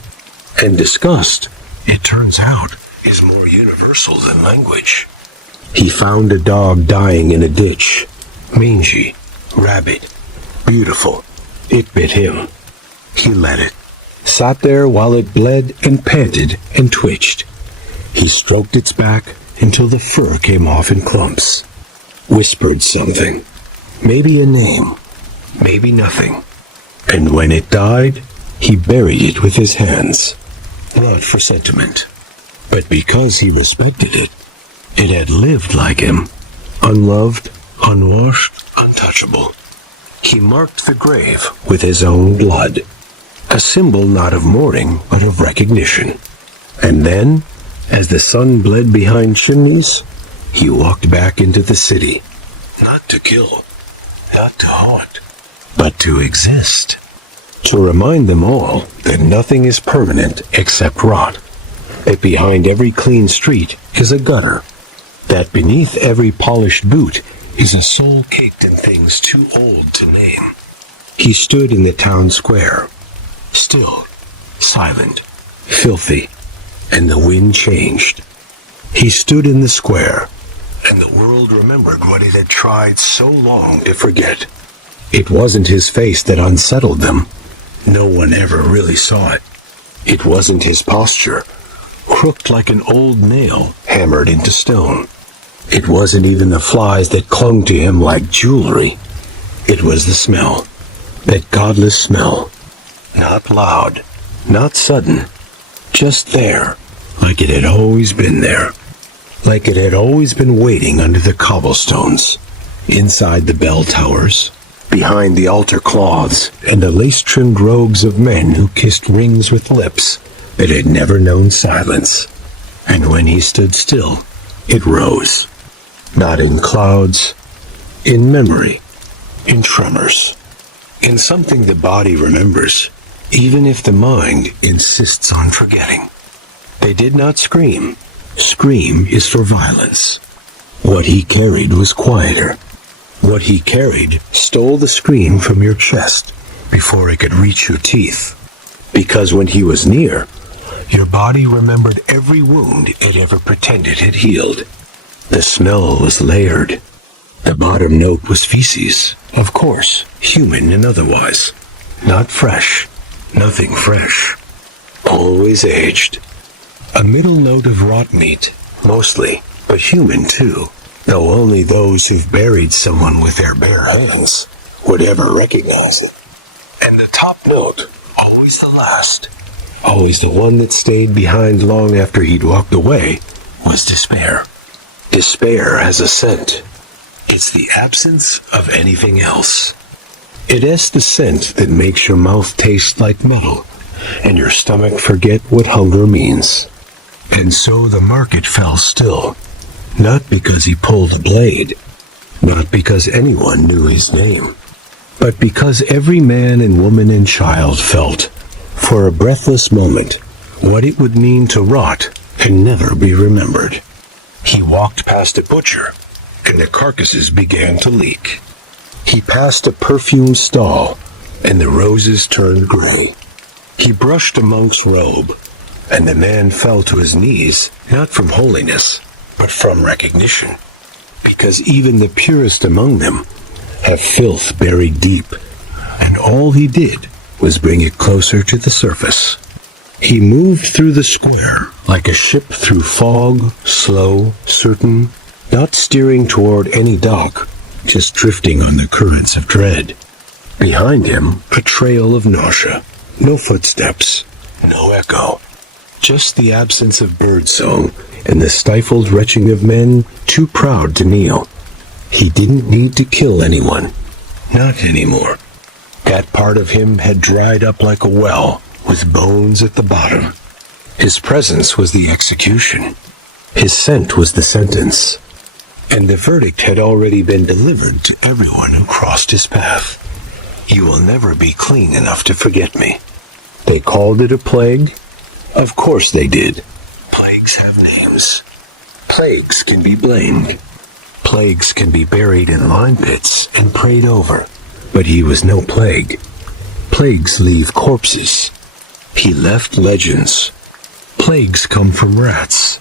And disgust, it turns out, is more universal than language. He found a dog dying in a ditch, mangy, rabid, beautiful. It bit him. He let it. Sat there while it bled and panted and twitched. He stroked its back until the fur came off in clumps. Whispered something. Maybe a name. Maybe nothing. And when it died, he buried it with his hands. Not for sentiment, but because he respected it. It had lived like him. Unloved, unwashed, untouchable. He marked the grave with his own blood. A symbol not of mourning, but of recognition. And then, as the sun bled behind chimneys, he walked back into the city. Not to kill, not to haunt, but to exist. To remind them all that nothing is permanent except rot. That behind every clean street is a gutter. That beneath every polished boot is a soul caked in things too old to name. He stood in the town square, still, silent, filthy, and the wind changed. He stood in the square, and the world remembered what it had tried so long to forget. It wasn't his face that unsettled them. No one ever really saw it. It wasn't his posture, crooked like an old nail hammered into stone. It wasn't even the flies that clung to him like jewelry. It was the smell, that godless smell. Not loud, not sudden, just there, like it had always been there. Like it had always been waiting under the cobblestones, inside the bell towers, behind the altar cloths and the lace-trimmed robes of men who kissed rings with lips that had never known silence. And when he stood still, it rose. Not in clouds, in memory, in tremors, in something the body remembers, even if the mind insists on forgetting. They did not scream. Scream is for violence. What he carried was quieter. What he carried stole the scream from your chest before it could reach your teeth. Because when he was near, your body remembered every wound it ever pretended had healed. The smell was layered. The bottom note was feces, of course, human and otherwise. Not fresh, nothing fresh. Always aged. A middle note of rot meat, mostly, but human too, though only those who've buried someone with their bare hands would ever recognize it. And the top note, always the last, always the one that stayed behind long after he'd walked away, was despair. Despair has a scent. It's the absence of anything else. It is the scent that makes your mouth taste like metal and your stomach forget what hunger means. And so the market fell still, not because he pulled a blade, not because anyone knew his name, but because every man and woman and child felt, for a breathless moment, what it would mean to rot and never be remembered. He walked past a butcher, and the carcasses began to leak. He passed a perfumed stall, and the roses turned gray. He brushed a monk's robe, and the man fell to his knees, not from holiness, but from recognition. because even the purest among them have filth buried deep, and all he did was bring it closer to the surface. He moved through the square like a ship through fog, slow, certain, not steering toward any dock, just drifting on the currents of dread. Behind him, a trail of nausea. No footsteps, no echo. Just the absence of birdsong and the stifled retching of men too proud to kneel. He didn't need to kill anyone. Not anymore. That part of him had dried up like a well, with bones at the bottom. His presence was the execution. His scent was the sentence. And the verdict had already been delivered to everyone who crossed his path. You will never be clean enough to forget me. They called it a plague? Of course they did. Plagues have names. Plagues can be blamed. Plagues can be buried in lime pits and prayed over. But he was no plague. Plagues leave corpses. He left legends. Plagues come from rats.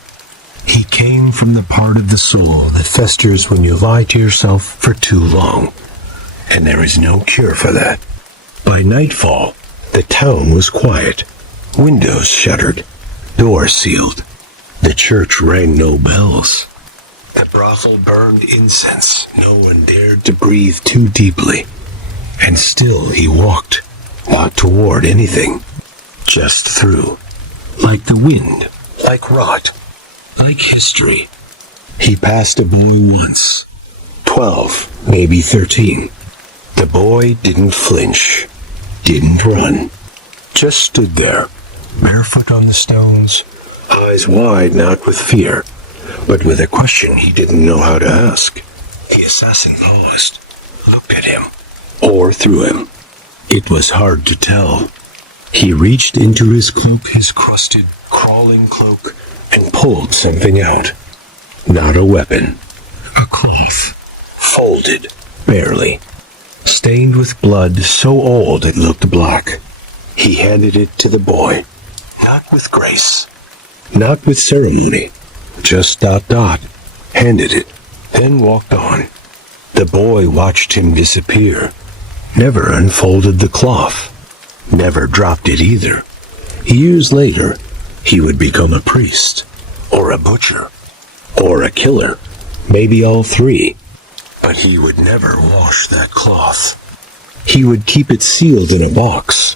He came from the part of the soul that festers when you lie to yourself for too long. And there is no cure for that. By nightfall, the town was quiet. Windows shuttered. Doors sealed. The church rang no bells. The brothel burned incense. No one dared to breathe too deeply. And still he walked, not toward anything, just through. Like the wind, like rot, like history. He passed a boy once. 12, maybe 13. The boy didn't flinch, didn't run. Just stood there, barefoot on the stones, eyes wide not with fear, but with a question he didn't know how to ask. The assassin paused, looked at him, or through him. It was hard to tell. He reached into his cloak, his crusted, crawling cloak, and pulled something out. Not a weapon. A cloth. Folded, barely. Stained with blood so old it looked black. He handed it to the boy. Not with grace. Not with ceremony. Just ... Handed it, then walked on. The boy watched him disappear. Never unfolded the cloth. Never dropped it either. Years later, he would become a priest, or a butcher, or a killer, maybe all three. But he would never wash that cloth. He would keep it sealed in a box,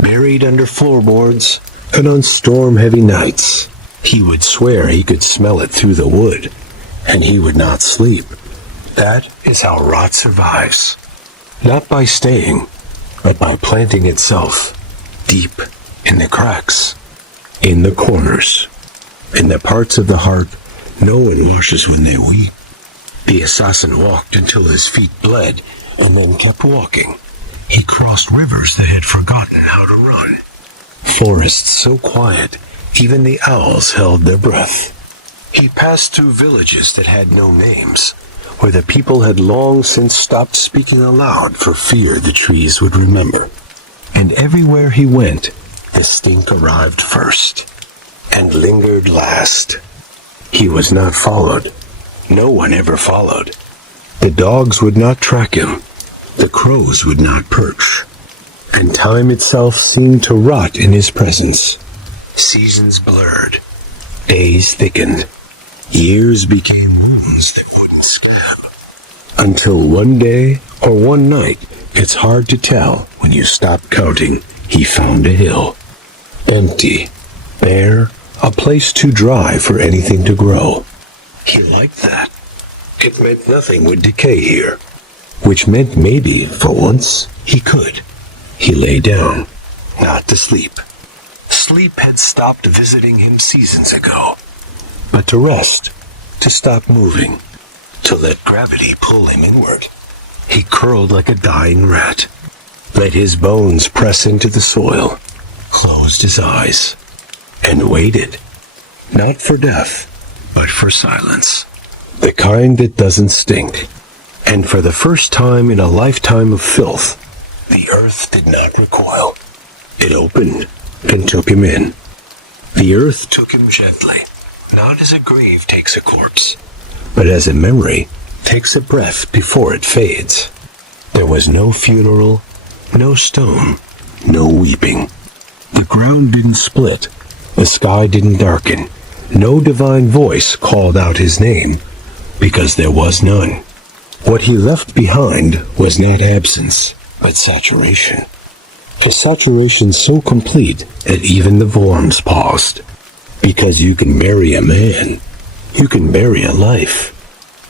buried under floorboards, and on storm-heavy nights, he would swear he could smell it through the wood, and he would not sleep. That is how rot survives. Not by staying, but by planting itself deep in the cracks, in the corners, in the parts of the heart no one washes when they weep. The assassin walked until his feet bled, and then kept walking. He crossed rivers that had forgotten how to run. Forests so quiet, even the owls held their breath. He passed through villages that had no names, where the people had long since stopped speaking aloud for fear the trees would remember. And everywhere he went, the stink arrived first, and lingered last. He was not followed. No one ever followed. The dogs would not track him. The crows would not perch. And time itself seemed to rot in his presence. Seasons blurred. Days thickened. Years became wounds that wouldn't scab. Until one day or one night, it's hard to tell when you stop counting, he found a hill. Empty. Bare. A place too dry for anything to grow. He liked that. It meant nothing would decay here. Which meant maybe, for once, he could. He lay down, not to sleep. Sleep had stopped visiting him seasons ago. But to rest, to stop moving, to let gravity pull him inward. He curled like a dying rat, let his bones press into the soil, closed his eyes, and waited. Not for death, but for silence. The kind that doesn't stink. And for the first time in a lifetime of filth, the earth did not recoil. It opened and took him in. The earth took him gently, not as a grave takes a corpse, but as a memory takes a breath before it fades. There was no funeral, no stone, no weeping. The ground didn't split, the sky didn't darken, no divine voice called out his name, because there was none. What he left behind was not absence, but saturation. A saturation so complete that even the worms paused. Because you can bury a man, you can bury a life,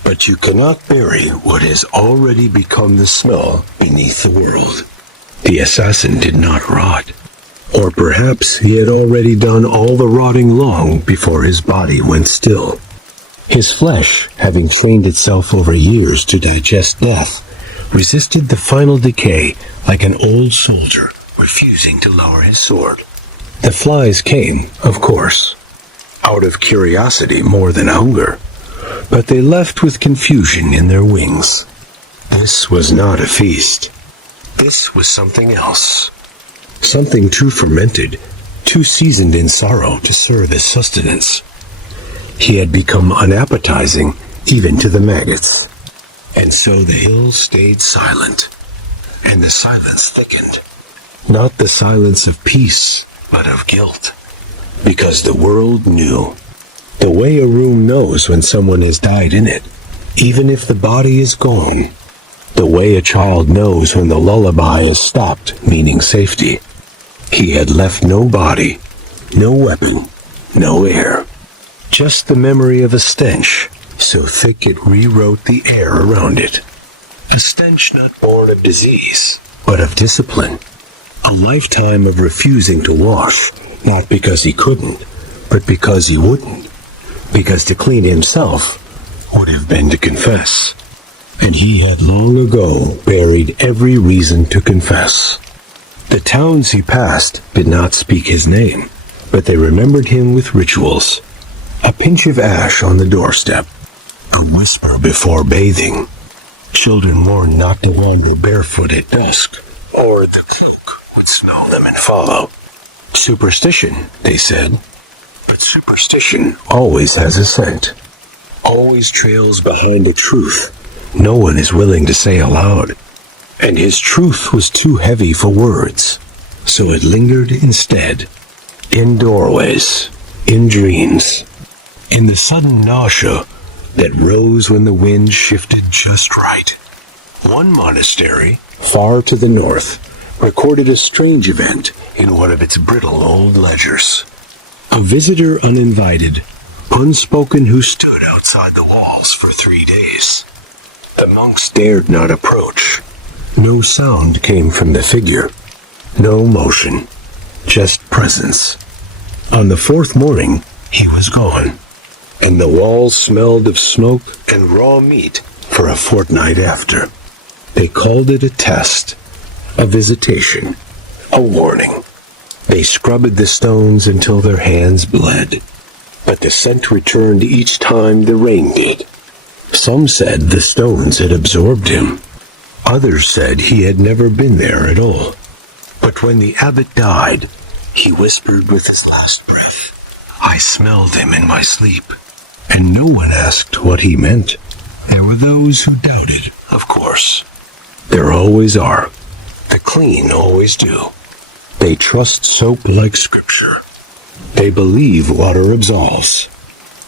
but you cannot bury what has already become the smell beneath the world. The assassin did not rot. Or perhaps he had already done all the rotting long before his body went still. His flesh, having trained itself over years to digest death, resisted the final decay like an old soldier refusing to lower his sword. The flies came, of course, out of curiosity more than hunger, but they left with confusion in their wings. This was not a feast. This was something else. Something too fermented, too seasoned in sorrow to serve as sustenance. He had become unappetizing even to the maggots. And so the hills stayed silent, and the silence thickened. Not the silence of peace, but of guilt. Because the world knew. The way a room knows when someone has died in it, even if the body is gone. The way a child knows when the lullaby is stopped, meaning safety. He had left no body, no weapon, no air. Just the memory of a stench, so thick it rewrote the air around it. A stench not born of disease, but of discipline. A lifetime of refusing to wash, not because he couldn't, but because he wouldn't. Because to clean himself would have been to confess. And he had long ago buried every reason to confess. The towns he passed did not speak his name, but they remembered him with rituals. A pinch of ash on the doorstep, a whisper before bathing. Children warned not to wander barefoot at dusk, or the cloak would smell them and follow. Superstition, they said. But superstition always has a scent. Always trails behind a truth no one is willing to say aloud. And his truth was too heavy for words, so it lingered instead. In doorways, in dreams, in the sudden nausea that rose when the wind shifted just right. One monastery, far to the north, recorded a strange event in one of its brittle old ledgers. A visitor uninvited, unspoken, who stood outside the walls for 3 days. The monks dared not approach. No sound came from the figure. No motion. Just presence. On the 4th morning, he was gone. And the walls smelled of smoke and raw meat for a fortnight after. They called it a test, a visitation, a warning. They scrubbed the stones until their hands bled. But the scent returned each time the rain did. Some said the stones had absorbed him. Others said he had never been there at all. But when the abbot died, he whispered with his last breath, "I smelled him in my sleep." And no one asked what he meant. There were those who doubted, of course. There always are. The clean always do. They trust soap like scripture. They believe water absolves.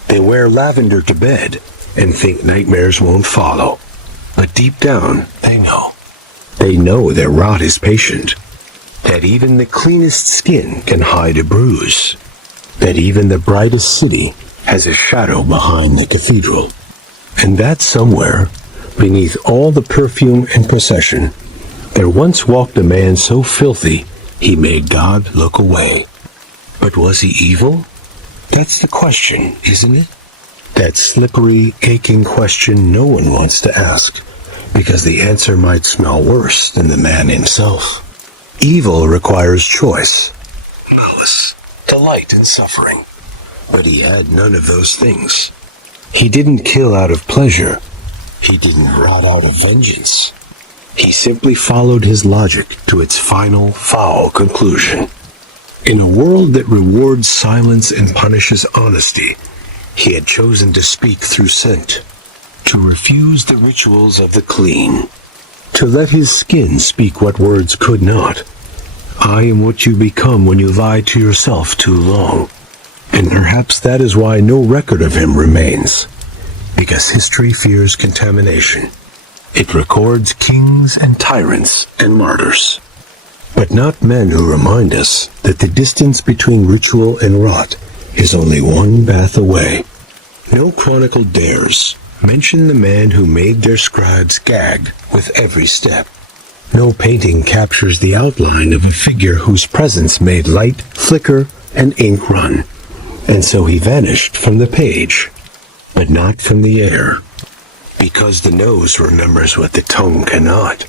They wear lavender to bed and think nightmares won't follow. But deep down, they know. They know their rot is patient. That even the cleanest skin can hide a bruise. That even the brightest city has a shadow behind the cathedral. And that somewhere, beneath all the perfume and procession, there once walked a man so filthy he made God look away. But was he evil? That's the question, isn't it? That slippery, aching question no one wants to ask, because the answer might smell worse than the man himself. Evil requires choice, malice, delight in suffering. But he had none of those things. He didn't kill out of pleasure. He didn't rot out of vengeance. He simply followed his logic to its final, foul conclusion. In a world that rewards silence and punishes honesty, he had chosen to speak through scent. to refuse the rituals of the clean, to let his skin speak what words could not. I am what you become when you lie to yourself too long. And perhaps that is why no record of him remains, because history fears contamination. It records kings and tyrants and martyrs, but not men who remind us that the distance between ritual and rot is only one bath away. No chronicle dares mention the man who made their scribes gag with every step. No painting captures the outline of a figure whose presence made light flicker and ink run, and so he vanished from the page, but not from the air, because the nose remembers what the tongue cannot,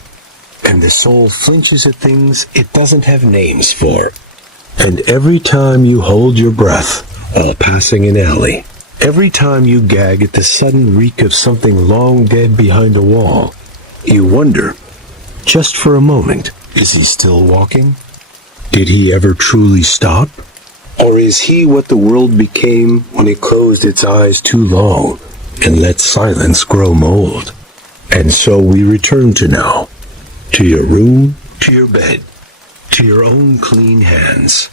and the soul flinches at things it doesn't have names for. And every time you hold your breath while passing an alley, every time you gag at the sudden reek of something long dead behind a wall, you wonder, just for a moment, is he still walking? Did he ever truly stop? Or is he what the world became when it closed its eyes too long and let silence grow mold? And so we return to now, to your room, to your bed, to your own clean hands,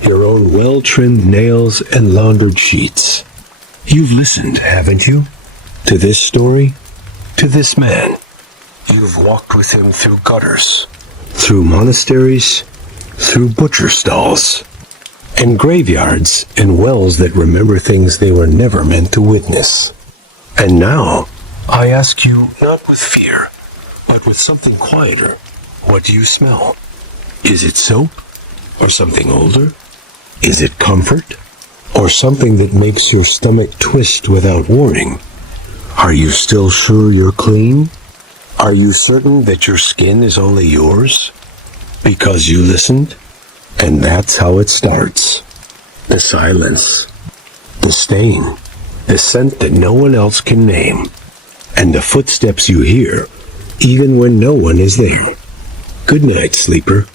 your own well-trimmed nails and laundered sheets. You've listened, haven't you? To this story, to this man. You've walked with him through gutters, through monasteries, through butcher stalls, and graveyards and wells that remember things they were never meant to witness. And now, I ask you, not with fear, but with something quieter, what do you smell? Is it soap? Or something older? Is it comfort? Or something that makes your stomach twist without warning? Are you still sure you're clean? Are you certain that your skin is only yours? Because you listened? And that's how it starts. The silence. The stain. The scent that no one else can name. And the footsteps you hear, even when no one is there. Good night, sleeper.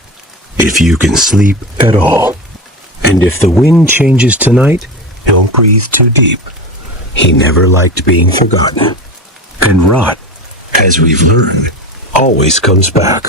If you can sleep at all. And if the wind changes tonight, don't breathe too deep. He never liked being forgotten. And rot, as we've learned, always comes back.